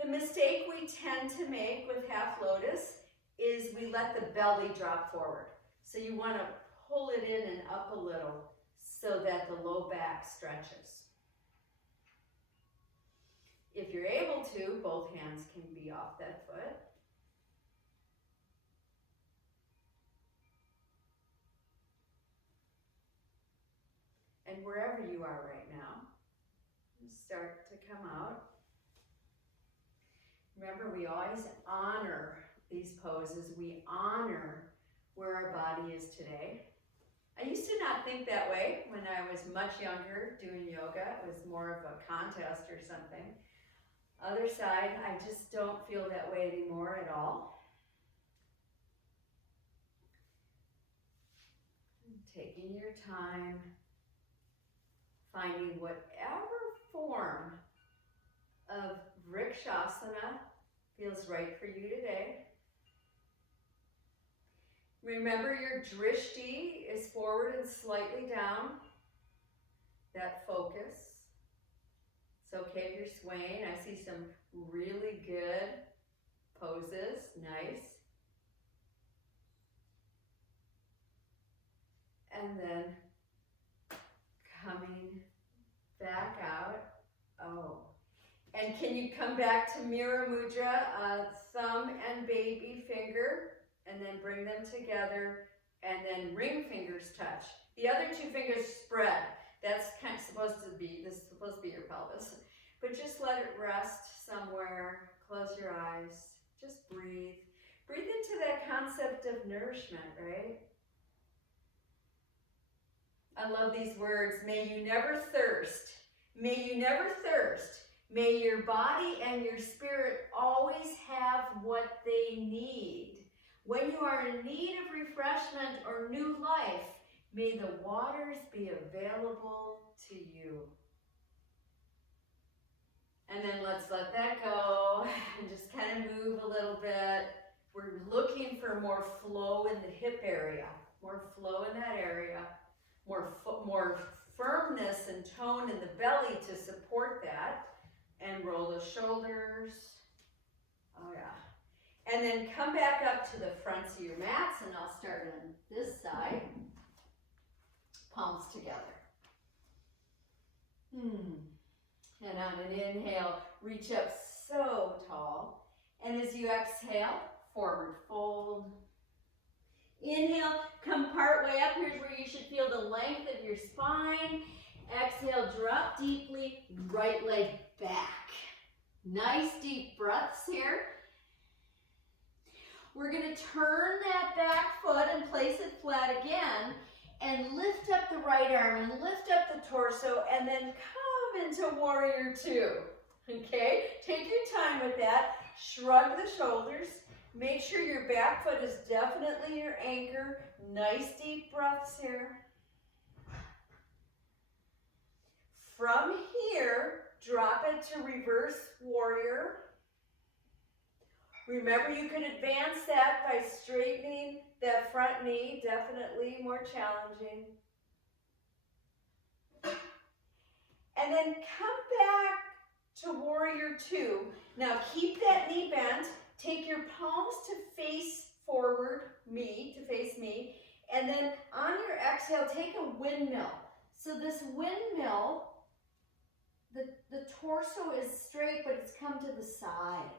The mistake we tend to make with half lotus is we let the belly drop forward. So you want to pull it in and up a little so that the low back stretches. If you're able to, both hands can be off that foot. And wherever you are right now, start to come out. Remember, we always honor these poses. We honor where our body is today. I used to not think that way when I was much younger doing yoga. It was more of a contest or something. Other side, I just don't feel that way anymore at all. Taking your time, finding whatever form of Vrikshasana feels right for you today. Remember, your drishti is forward and slightly down. That focus. It's okay if you're swaying. I see some really good poses. Nice. And then coming back out. Oh. And can you come back to Mira Mudra, thumb and baby finger, and then bring them together, and then ring fingers touch. The other two fingers spread. That's kind of supposed to be, this is supposed to be your pelvis. But just let it rest somewhere. Close your eyes. Just breathe. Breathe into that concept of nourishment, right? I love these words. May you never thirst. May you never thirst. May your body and your spirit always have what they need. When you are in need of refreshment or new life, may the waters be available to you. And then let's let that go and just kind of move a little bit. We're looking for more flow in the hip area, more flow in that area, more firmness and tone in the belly to support that. And roll the shoulders. Oh yeah. And then come back up to the fronts of your mats, and I'll start on this side. Palms together. And on an inhale, reach up so tall. And as you exhale, forward fold. Inhale, come part way up. Here's where you should feel the length of your spine. Exhale, drop deeply, right leg back. Nice deep breaths here. We're going to turn that back foot and place it flat again and lift up the right arm and lift up the torso and then come into warrior two. Okay? Take your time with that. Shrug the shoulders. Make sure your back foot is definitely your anchor. Nice deep breaths here. From here, drop it to reverse warrior. Remember, you can advance that by straightening that front knee, definitely more challenging. And then come back to warrior two. Now keep that knee bent. Take your palms to face forward, to face me. And then on your exhale, take a windmill. So this windmill, the torso is straight, but it's come to the side.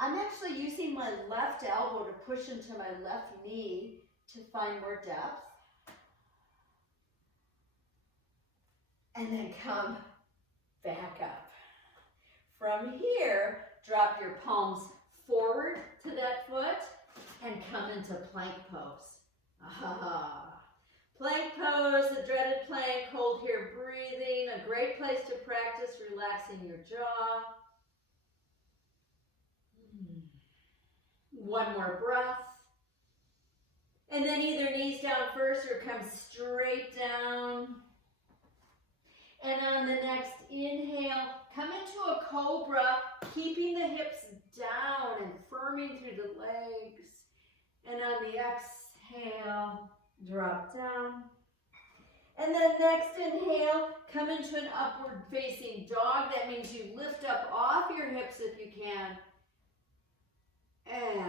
I'm actually using my left elbow to push into my left knee to find more depth. And then come back up. From here, drop your palms forward to that foot and come into plank pose. Plank pose, the dreaded plank, hold here breathing, a great place to practice relaxing your jaw. One more breath. And then either knees down first or come straight down. And on the next inhale, come into a cobra, keeping the hips down and firming through the legs. And on the exhale, drop down. And then next inhale, come into an upward facing dog. That means you lift up off your hips if you can. And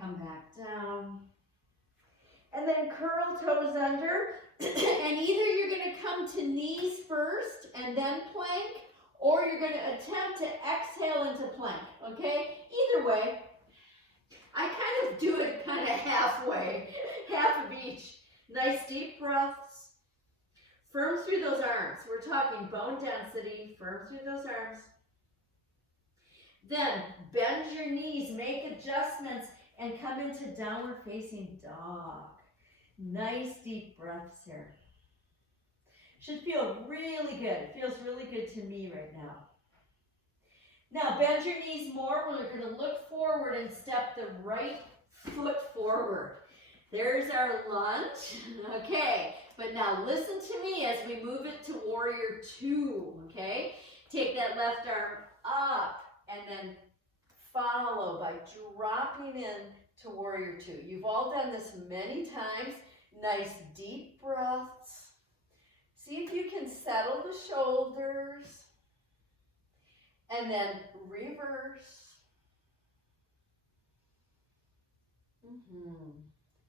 come back down. And then curl toes under. And either you're going to come to knees first and then plank, or you're going to attempt to exhale into plank, okay? Either way, I kind of do it kind of halfway, half of each. Nice deep breaths. Firm through those arms. We're talking bone density, firm through those arms. Then bend your knees, make adjustments, and come into downward facing dog. Nice deep breaths here. Should feel really good. It feels really good to me right now. Now bend your knees more. We're going to look forward and step the right foot forward. There's our lunge. Okay, but now listen to me as we move it to warrior two. Okay, take that left arm up and then follow by dropping in to warrior two. You've all done this many times. Nice deep breaths. See if you can settle the shoulders. And then reverse.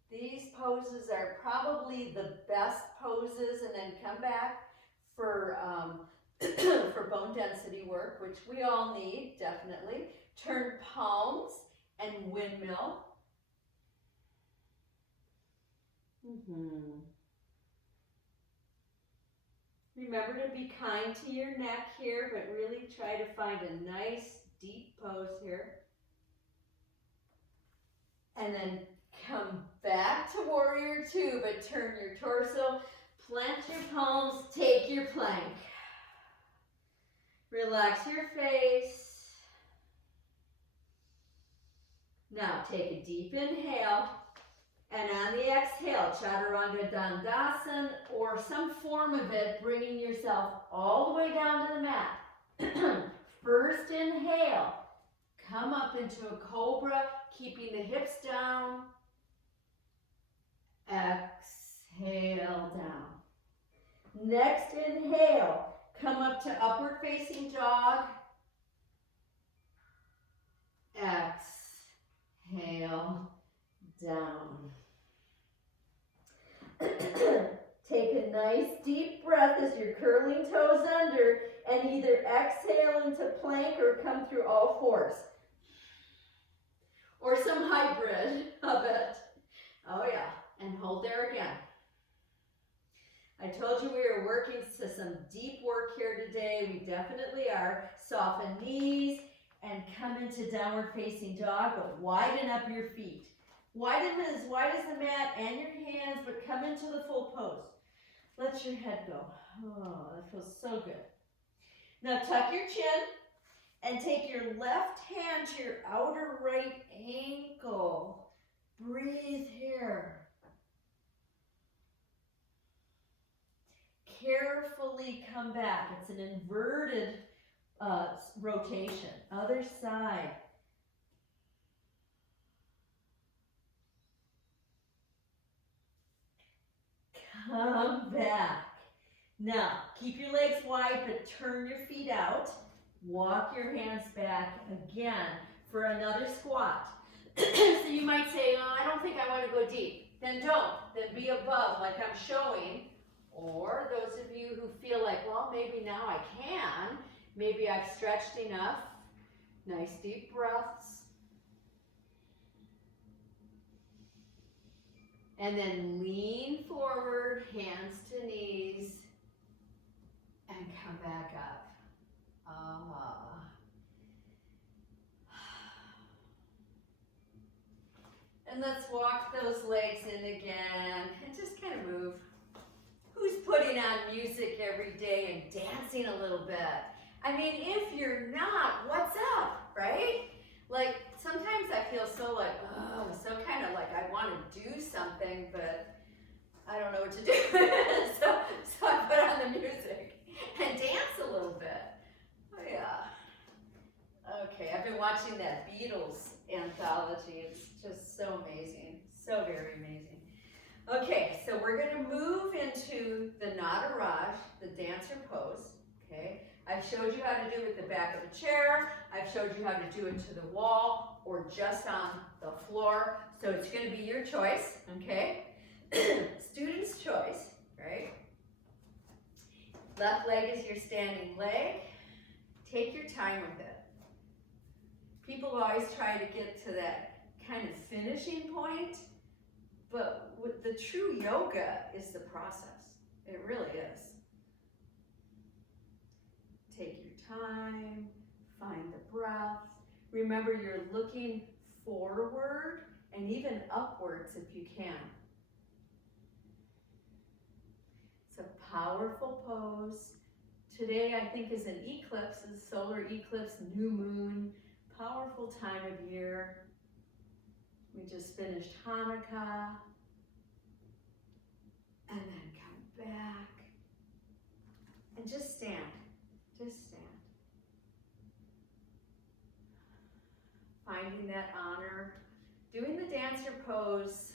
These poses are probably the best poses, and then come back for for bone density work, which we all need, definitely. Turn palms and windmill. Remember to be kind to your neck here, but really try to find a nice deep pose here. And then come back to warrior two, but turn your torso, plant your palms, take your plank. Relax your face. Now take a deep inhale, and on the exhale, Chaturanga Dandasana or some form of it, bringing yourself all the way down to the mat. First inhale, come up into a cobra, keeping the hips down. Exhale down. Next inhale, come up to upward facing dog. Exhale down. Take a nice deep breath as you're curling toes under and either exhale into plank or come through all fours. Or some hybrid of it. Oh yeah, and hold there again. I told you we were working to some deep work here today. We definitely are. Soften knees and come into downward facing dog, but widen up your feet. Widen as wide as the mat and your hands, but come into the full pose. Let your head go. Oh, that feels so good. Now tuck your chin and take your left hand to your outer right ankle. Breathe here. Carefully come back. It's an inverted rotation. Other side. Come back. Now, keep your legs wide, but turn your feet out. Walk your hands back again for another squat. So you might say, oh, I don't think I want to go deep. Then don't. Then be above like I'm showing. Or those of you who feel like, well, maybe now I can. Maybe I've stretched enough. Nice deep breaths. And then lean forward, hands to knees, and come back up. And let's walk those legs in again and just kind of move. Who's putting on music every day and dancing a little bit? I mean, if you're not, what's up, right? Like, sometimes I feel so like, oh, so kind of like I want to do something, but I don't know what to do. so I put on the music and dance a little bit. Oh, yeah. Okay, I've been watching that Beatles anthology. It's just so amazing. So very amazing. Okay, so we're going to move into the Nataraj, the dancer pose. Okay, I've showed you how to do it with the back of the chair. I've showed you how to do it to the wall or just on the floor. So it's going to be your choice, okay? Student's choice, right? Left leg is your standing leg. Take your time with it. People always try to get to that kind of finishing point, but with the true yoga is the process. It really is. Take your time, find the breath. Remember, you're looking forward and even upwards if you can. It's a powerful pose. Today, I think, is an eclipse, a solar eclipse, new moon, powerful time of year. We just finished Hanukkah. And then come back. And just stand. Just stand. Finding that honor. Doing the dancer pose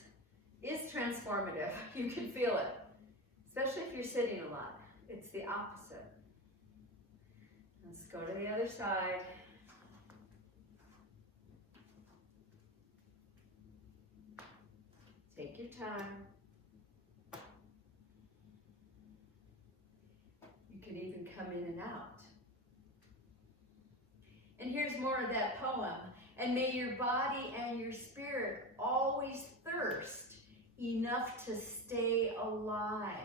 is transformative. You can feel it. Especially if you're sitting a lot. It's the opposite. Let's go to the other side. Take your time. You can even come in and out. And here's more of that poem. And may your body and your spirit always thirst enough to stay alive.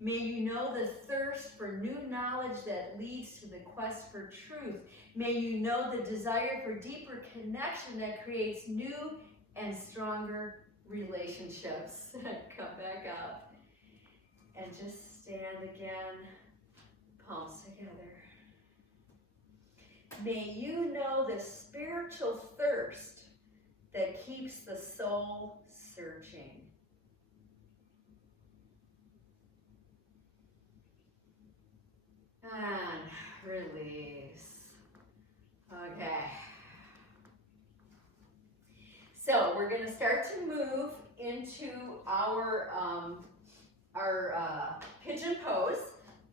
May you know the thirst for new knowledge that leads to the quest for truth. May you know the desire for deeper connection that creates new and stronger relationships. Come back up and just stand again, palms together. May you know the spiritual thirst that keeps the soul searching. And release. Okay. So we're going to start to move into our pigeon pose.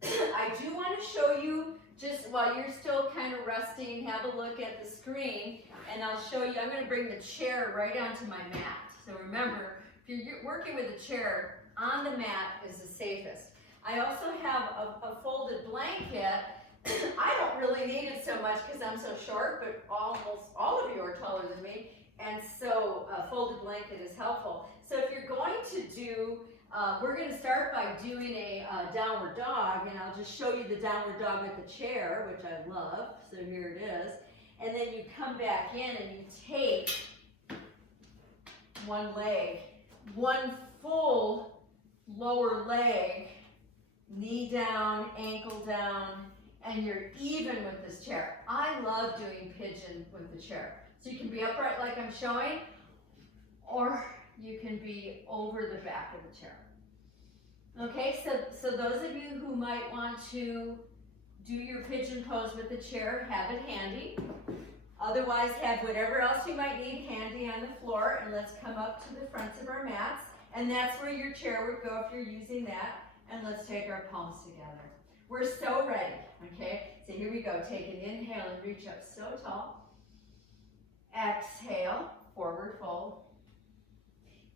I do want to show you, just while you're still kind of resting, have a look at the screen, and I'll show you. I'm going to bring the chair right onto my mat. So remember, if you're working with a chair, on the mat is the safest. I also have a folded blanket. I don't really need it so much because I'm so short, but almost all of you are taller than me, and so a folded blanket is helpful. So if you're going to do, we're going to start by doing a downward dog, and I'll just show you the downward dog with the chair, which I love. So here it is. And then you come back in and you take one leg, one full lower leg, knee down, ankle down, and you're even with this chair. I love doing pigeon with the chair. So you can be upright like I'm showing, or you can be over the back of the chair. Okay, so those of you who might want to do your pigeon pose with the chair, have it handy. Otherwise, have whatever else you might need handy on the floor, and let's come up to the fronts of our mats. And that's where your chair would go if you're using that. And let's take our palms together. We're so ready, okay? So here we go. Take an inhale and reach up so tall. Exhale, forward fold.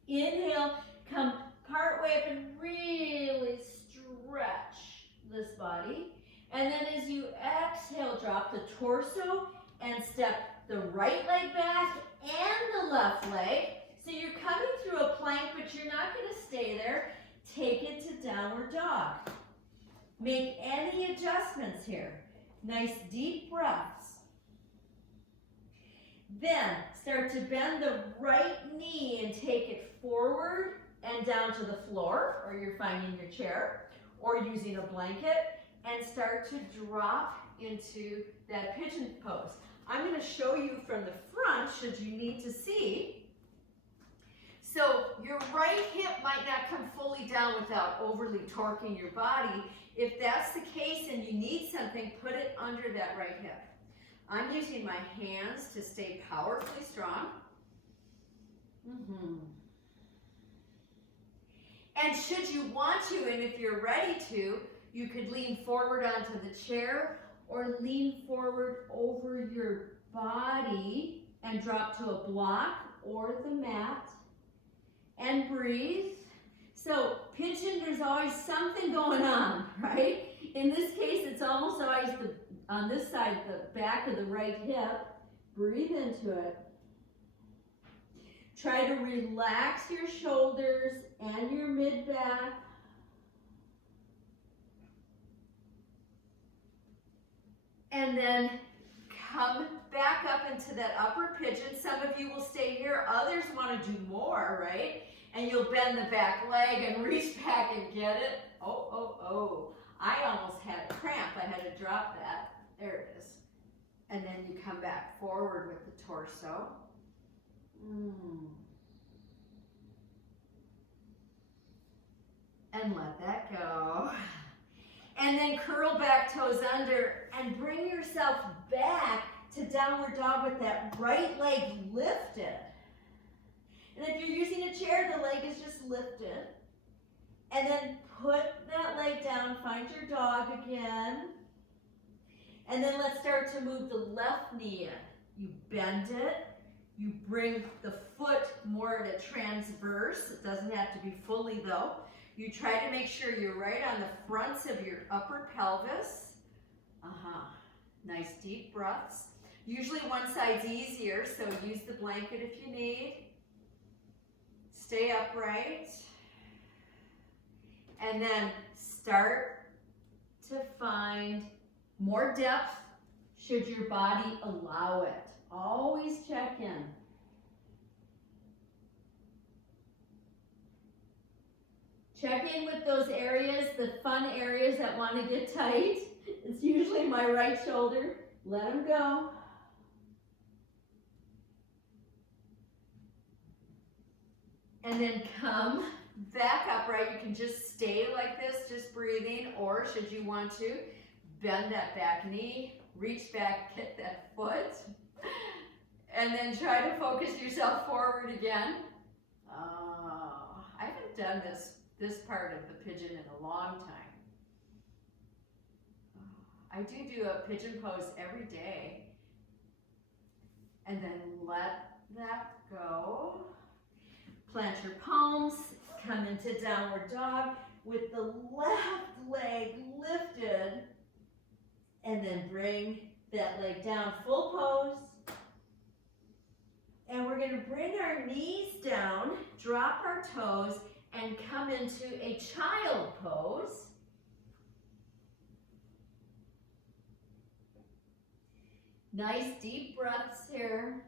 Inhale, come part way up and really stretch this body. And then as you exhale, drop the torso and step the right leg back and the left leg. So you're coming through a plank, but you're not going to stay there. Take it to downward dog. Make any adjustments here. Nice deep breaths. Then start to bend the right knee and take it forward and down to the floor, or you're finding your chair, or using a blanket, and start to drop into that pigeon pose. I'm going to show you from the front, should you need to see. So your right hip might not come fully down without overly torquing your body. If that's the case and you need something, put it under that right hip. I'm using my hands to stay powerfully strong. And should you want to, and if you're ready to, you could lean forward onto the chair or lean forward over your body and drop to a block or the mat and breathe. So pigeon, there's always something going on, right? In this case, it's almost always on this side, the back of the right hip. Breathe into it. Try to relax your shoulders and your mid-back. And then come back up into that upper pigeon. Some of you will stay here. Others want to do more, right? And you'll bend the back leg and reach back and get it. Oh. I almost had a cramp. I had to drop that. There it is. And then you come back forward with the torso. And let that go. And then curl back, toes under, and bring yourself back to downward dog with that right leg lifted. And if you're using a chair, the leg is just lifted. And then put that leg down, find your dog again. And then let's start to move the left knee in. You bend it. You bring the foot more at a transverse. It doesn't have to be fully though. You try to make sure you're right on the fronts of your upper pelvis. Nice deep breaths. Usually one side's easier, so use the blanket if you need. Stay upright. And then start to find more depth should your body allow it. Always check in. Check in with those areas, the fun areas that want to get tight. It's usually my right shoulder. Let them go. And then come back upright. You can just stay like this, just breathing, or should you want to, bend that back knee, reach back, kick that foot, and then try to focus yourself forward again. I haven't done this part of the pigeon in a long time. I do a pigeon pose every day. And then let that go. Plant your palms, come into downward dog with the left leg lifted, and then bring that leg down, full pose. And we're gonna bring our knees down, drop our toes, and come into a child pose. Nice deep breaths here.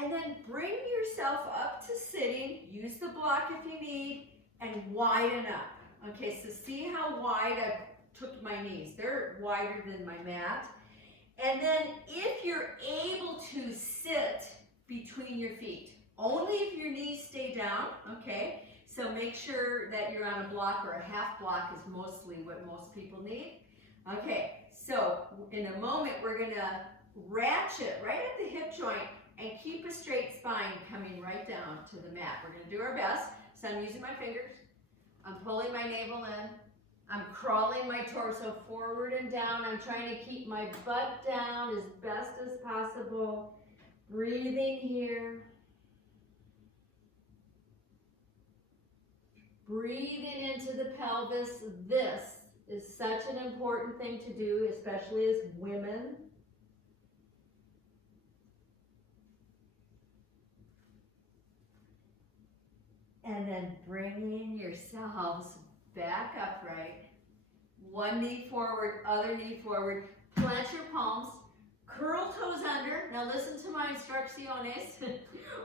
And then bring yourself up to sitting. Use the block if you need, and widen up. Okay, so see how wide I took my knees. They're wider than my mat. And then if you're able to sit between your feet, only if your knees stay down, okay? So make sure that you're on a block, or a half block is mostly what most people need. Okay, so in a moment we're gonna ratchet right at the hip joint and keep a straight spine coming right down to the mat. We're gonna do our best. So I'm using my fingers. I'm pulling my navel in. I'm crawling my torso forward and down. I'm trying to keep my butt down as best as possible. Breathing here. Breathing into the pelvis. This is such an important thing to do, especially as women. And then bringing yourselves back upright. One knee forward, other knee forward. Plant your palms. Curl toes under. Now listen to my instrucciones.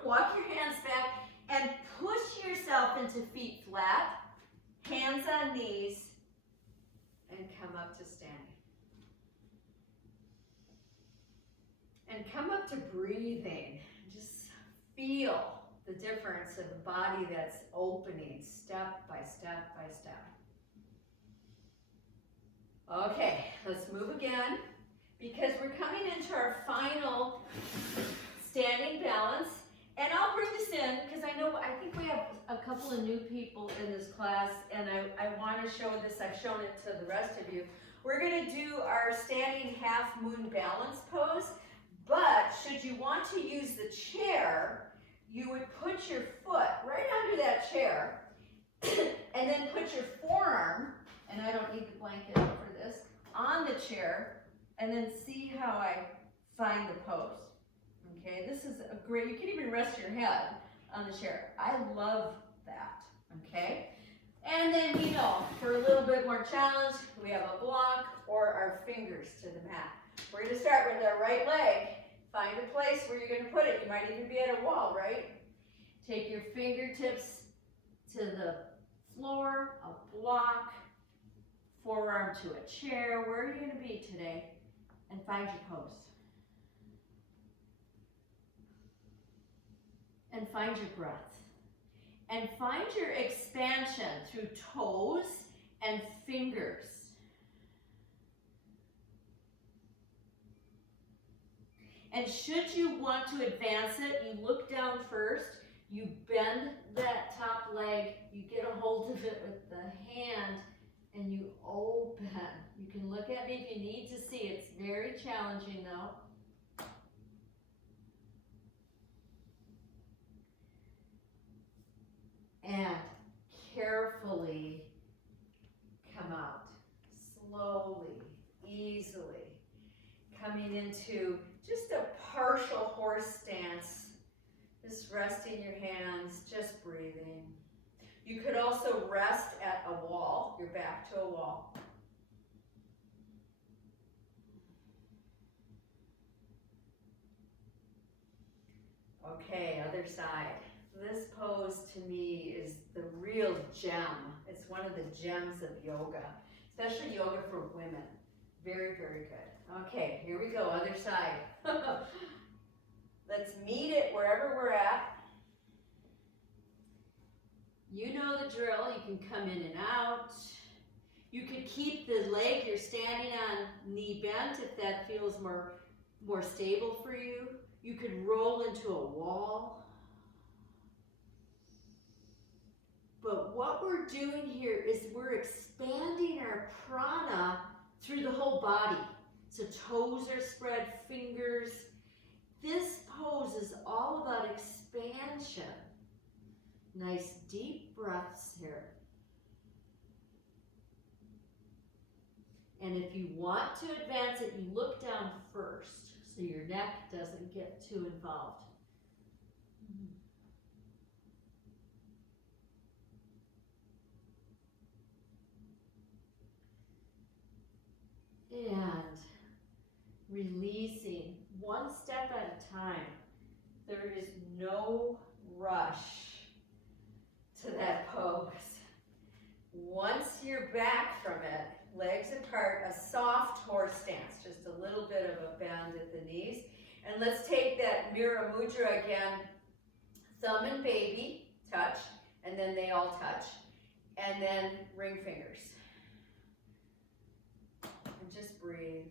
Walk your hands back and push yourself into feet flat. Hands on knees. And come up to standing. And come up to breathing. Just feel the difference of the body that's opening step by step by step. Okay, let's move again, because we're coming into our final standing balance. And I'll bring this in because I think we have a couple of new people in this class, and I want to show this. I've shown it to the rest of you. We're going to do our standing half moon balance pose, but should you want to use the chair, you would put your foot right under that chair and then put your forearm, and I don't need the blanket for this, on the chair, and then see how I find the pose. Okay, this is a great, you can even rest your head on the chair. I love that, okay? And then, you know, for a little bit more challenge, we have a block or our fingers to the mat. We're gonna start with our right leg. Find a place where you're gonna put it. You might even be at a wall, right? Take your fingertips to the floor, a block, forearm to a chair. Where are you gonna be today? And find your pose. And find your breath. And find your expansion through toes and fingers. And should you want to advance it, you look down first, you bend that top leg, you get a hold of it with the hand, and you open. You can look at me if you need to see. It's very challenging though. And carefully come out, slowly, easily, coming into just a partial horse stance, just resting your hands, just breathing. You could also rest at a wall, your back to a wall. Okay, other side. This pose to me is the real gem. It's one of the gems of yoga. especially yoga for women. Very, very good. Okay, here we go, other side. Let's meet it wherever we're at. You know the drill. You can come in and out. You could keep the leg you're standing on knee bent if that feels more stable for you. You could roll into a wall. But what we're doing here is we're expanding our prana through the whole body. So toes are spread, fingers. This pose is all about expansion. Nice deep breaths here. And if you want to advance it, you look down first so your neck doesn't get too involved. And releasing one step at a time. There is no rush to that pose. Once you're back from it, legs apart, a soft horse stance, just a little bit of a bend at the knees. And let's take that mirror mudra again. Thumb and baby touch, and then they all touch. And then ring fingers. And just breathe.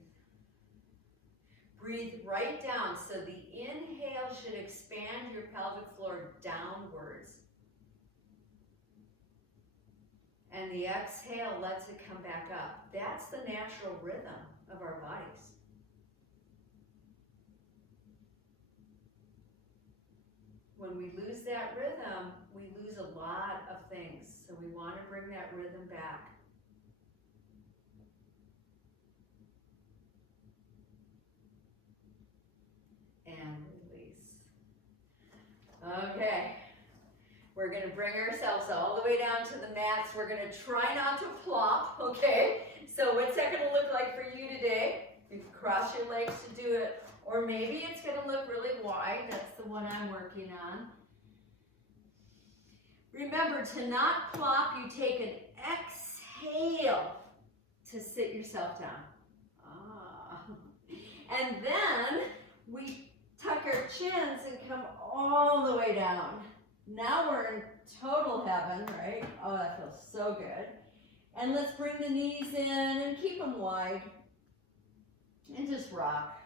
Breathe right down. So the inhale should expand your pelvic floor downwards. And the exhale lets it come back up. That's the natural rhythm of our bodies. When we lose that rhythm, we lose a lot of things. So we want to bring that rhythm back. And release. Okay. We're going to bring ourselves all the way down to the mats. We're going to try not to plop, okay? So what's that going to look like for you today? You can cross your legs to do it. Or maybe it's going to look really wide. That's the one I'm working on. Remember, to not plop, you take an exhale to sit yourself down. And then we tuck our chins and come all the way down. Now we're in total heaven, right? Oh, that feels so good. And let's bring the knees in and keep them wide. And just rock.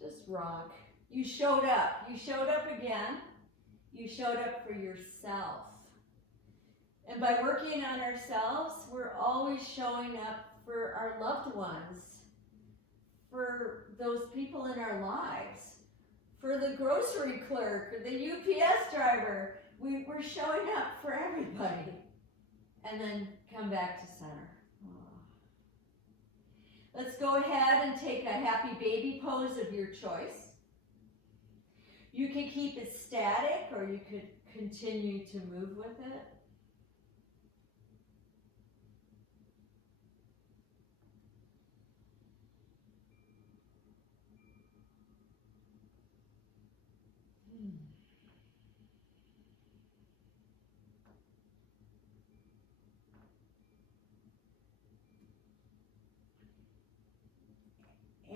Just rock. You showed up. You showed up again. You showed up for yourself. And by working on ourselves, we're always showing up for our loved ones, for those people in our lives, for the grocery clerk, or the UPS driver. We're showing up for everybody. And then come back to center. Let's go ahead and take a happy baby pose of your choice. You can keep it static, or you could continue to move with it.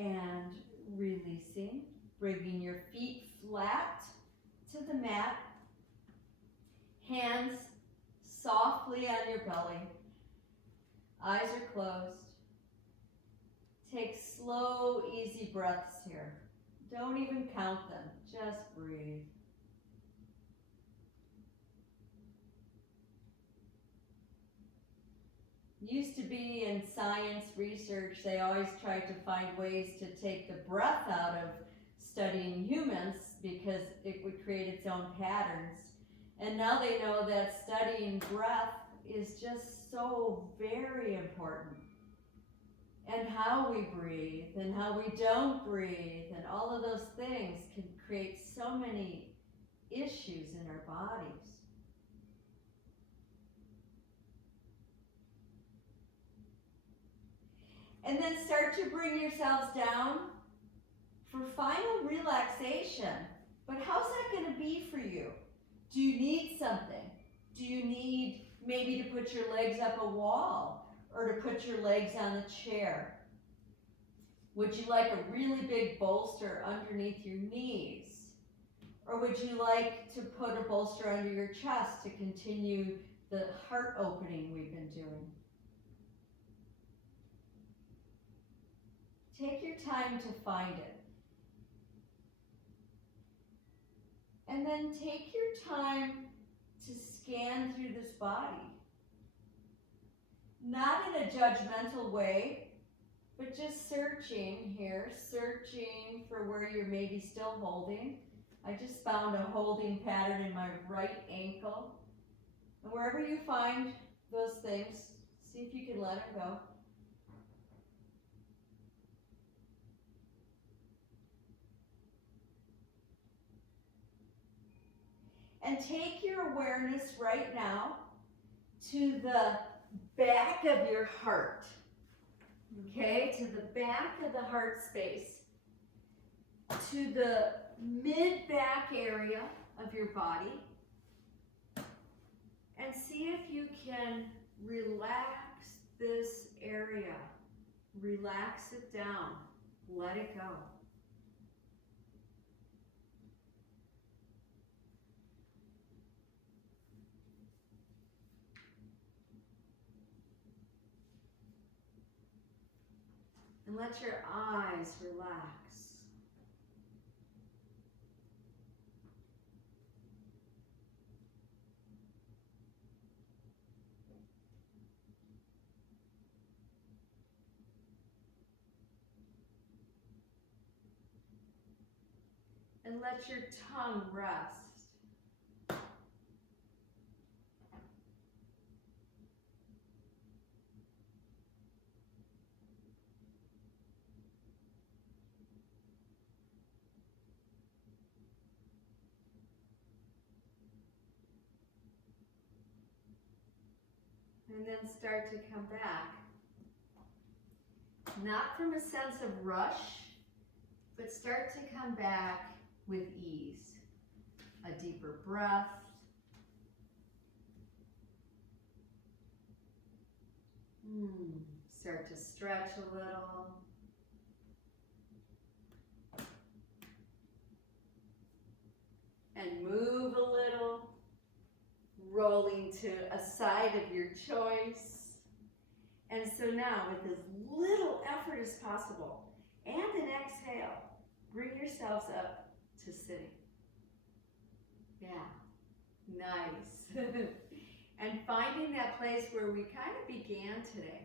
And releasing, bringing your feet flat to the mat, hands softly on your belly, eyes are closed. Take slow, easy breaths here. Don't even count them, just breathe. Used to be in science research, they always tried to find ways to take the breath out of studying humans because it would create its own patterns. And now they know that studying breath is just so very important. And how we breathe and how we don't breathe and all of those things can create so many issues in our bodies. And then start to bring yourselves down for final relaxation. But how's that going to be for you? Do you need something? Do you need maybe to put your legs up a wall or to put your legs on a chair. Would you like a really big bolster underneath your knees? Or would you like to put a bolster under your chest to continue the heart opening we've been doing? Take your time to find it. And then take your time to scan through this body. Not in a judgmental way, but just searching here, searching for where you're maybe still holding. I just found a holding pattern in my right ankle. And wherever you find those things, see if you can let it go. And take your awareness right now to the back of your heart. Okay, to the back of the heart space. To the mid-back area of your body. And see if you can relax this area. Relax it down. Let it go. And let your eyes relax. And let your tongue rest. And then start to come back. Not from a sense of rush, but start to come back with ease. A deeper breath. Start to stretch a little. And move a little. Rolling to a side of your choice. And so now, with as little effort as possible, and an exhale, bring yourselves up to sitting. Yeah, nice. And finding that place where we kind of began today.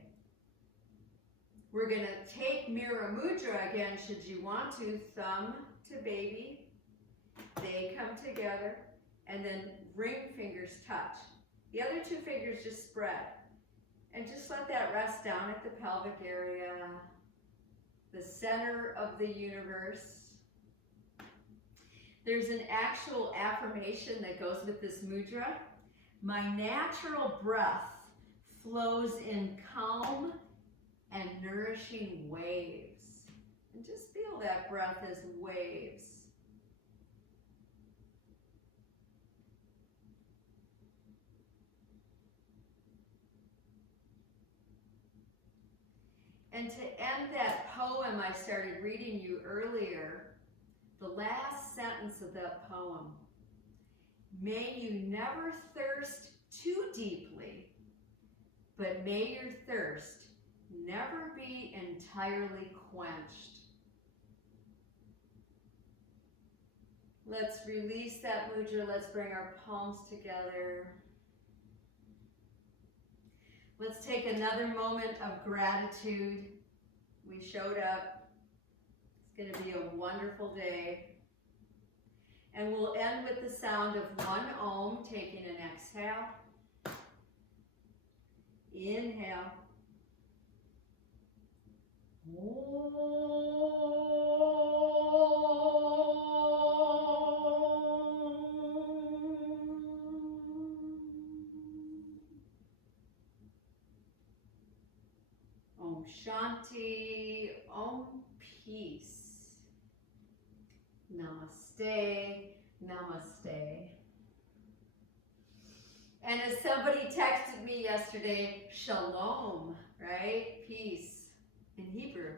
We're going to take Mirror Mudra again, should you want to. Thumb to baby. They come together. And then ring fingers touch. The other two fingers just spread. And just let that rest down at the pelvic area, the center of the universe. There's an actual affirmation that goes with this mudra. My natural breath flows in calm and nourishing waves. And just feel that breath as waves. And to end that poem I started reading you earlier, the last sentence of that poem, may you never thirst too deeply, but may your thirst never be entirely quenched. Let's release that mudra. Let's bring our palms together. Let's take another moment of gratitude. We showed up. It's going to be a wonderful day. And we'll end with the sound of one Om, taking an exhale. Inhale. Om Shanti, Om Peace. Namaste, Namaste. And as somebody texted me yesterday, shalom, right? Peace in Hebrew.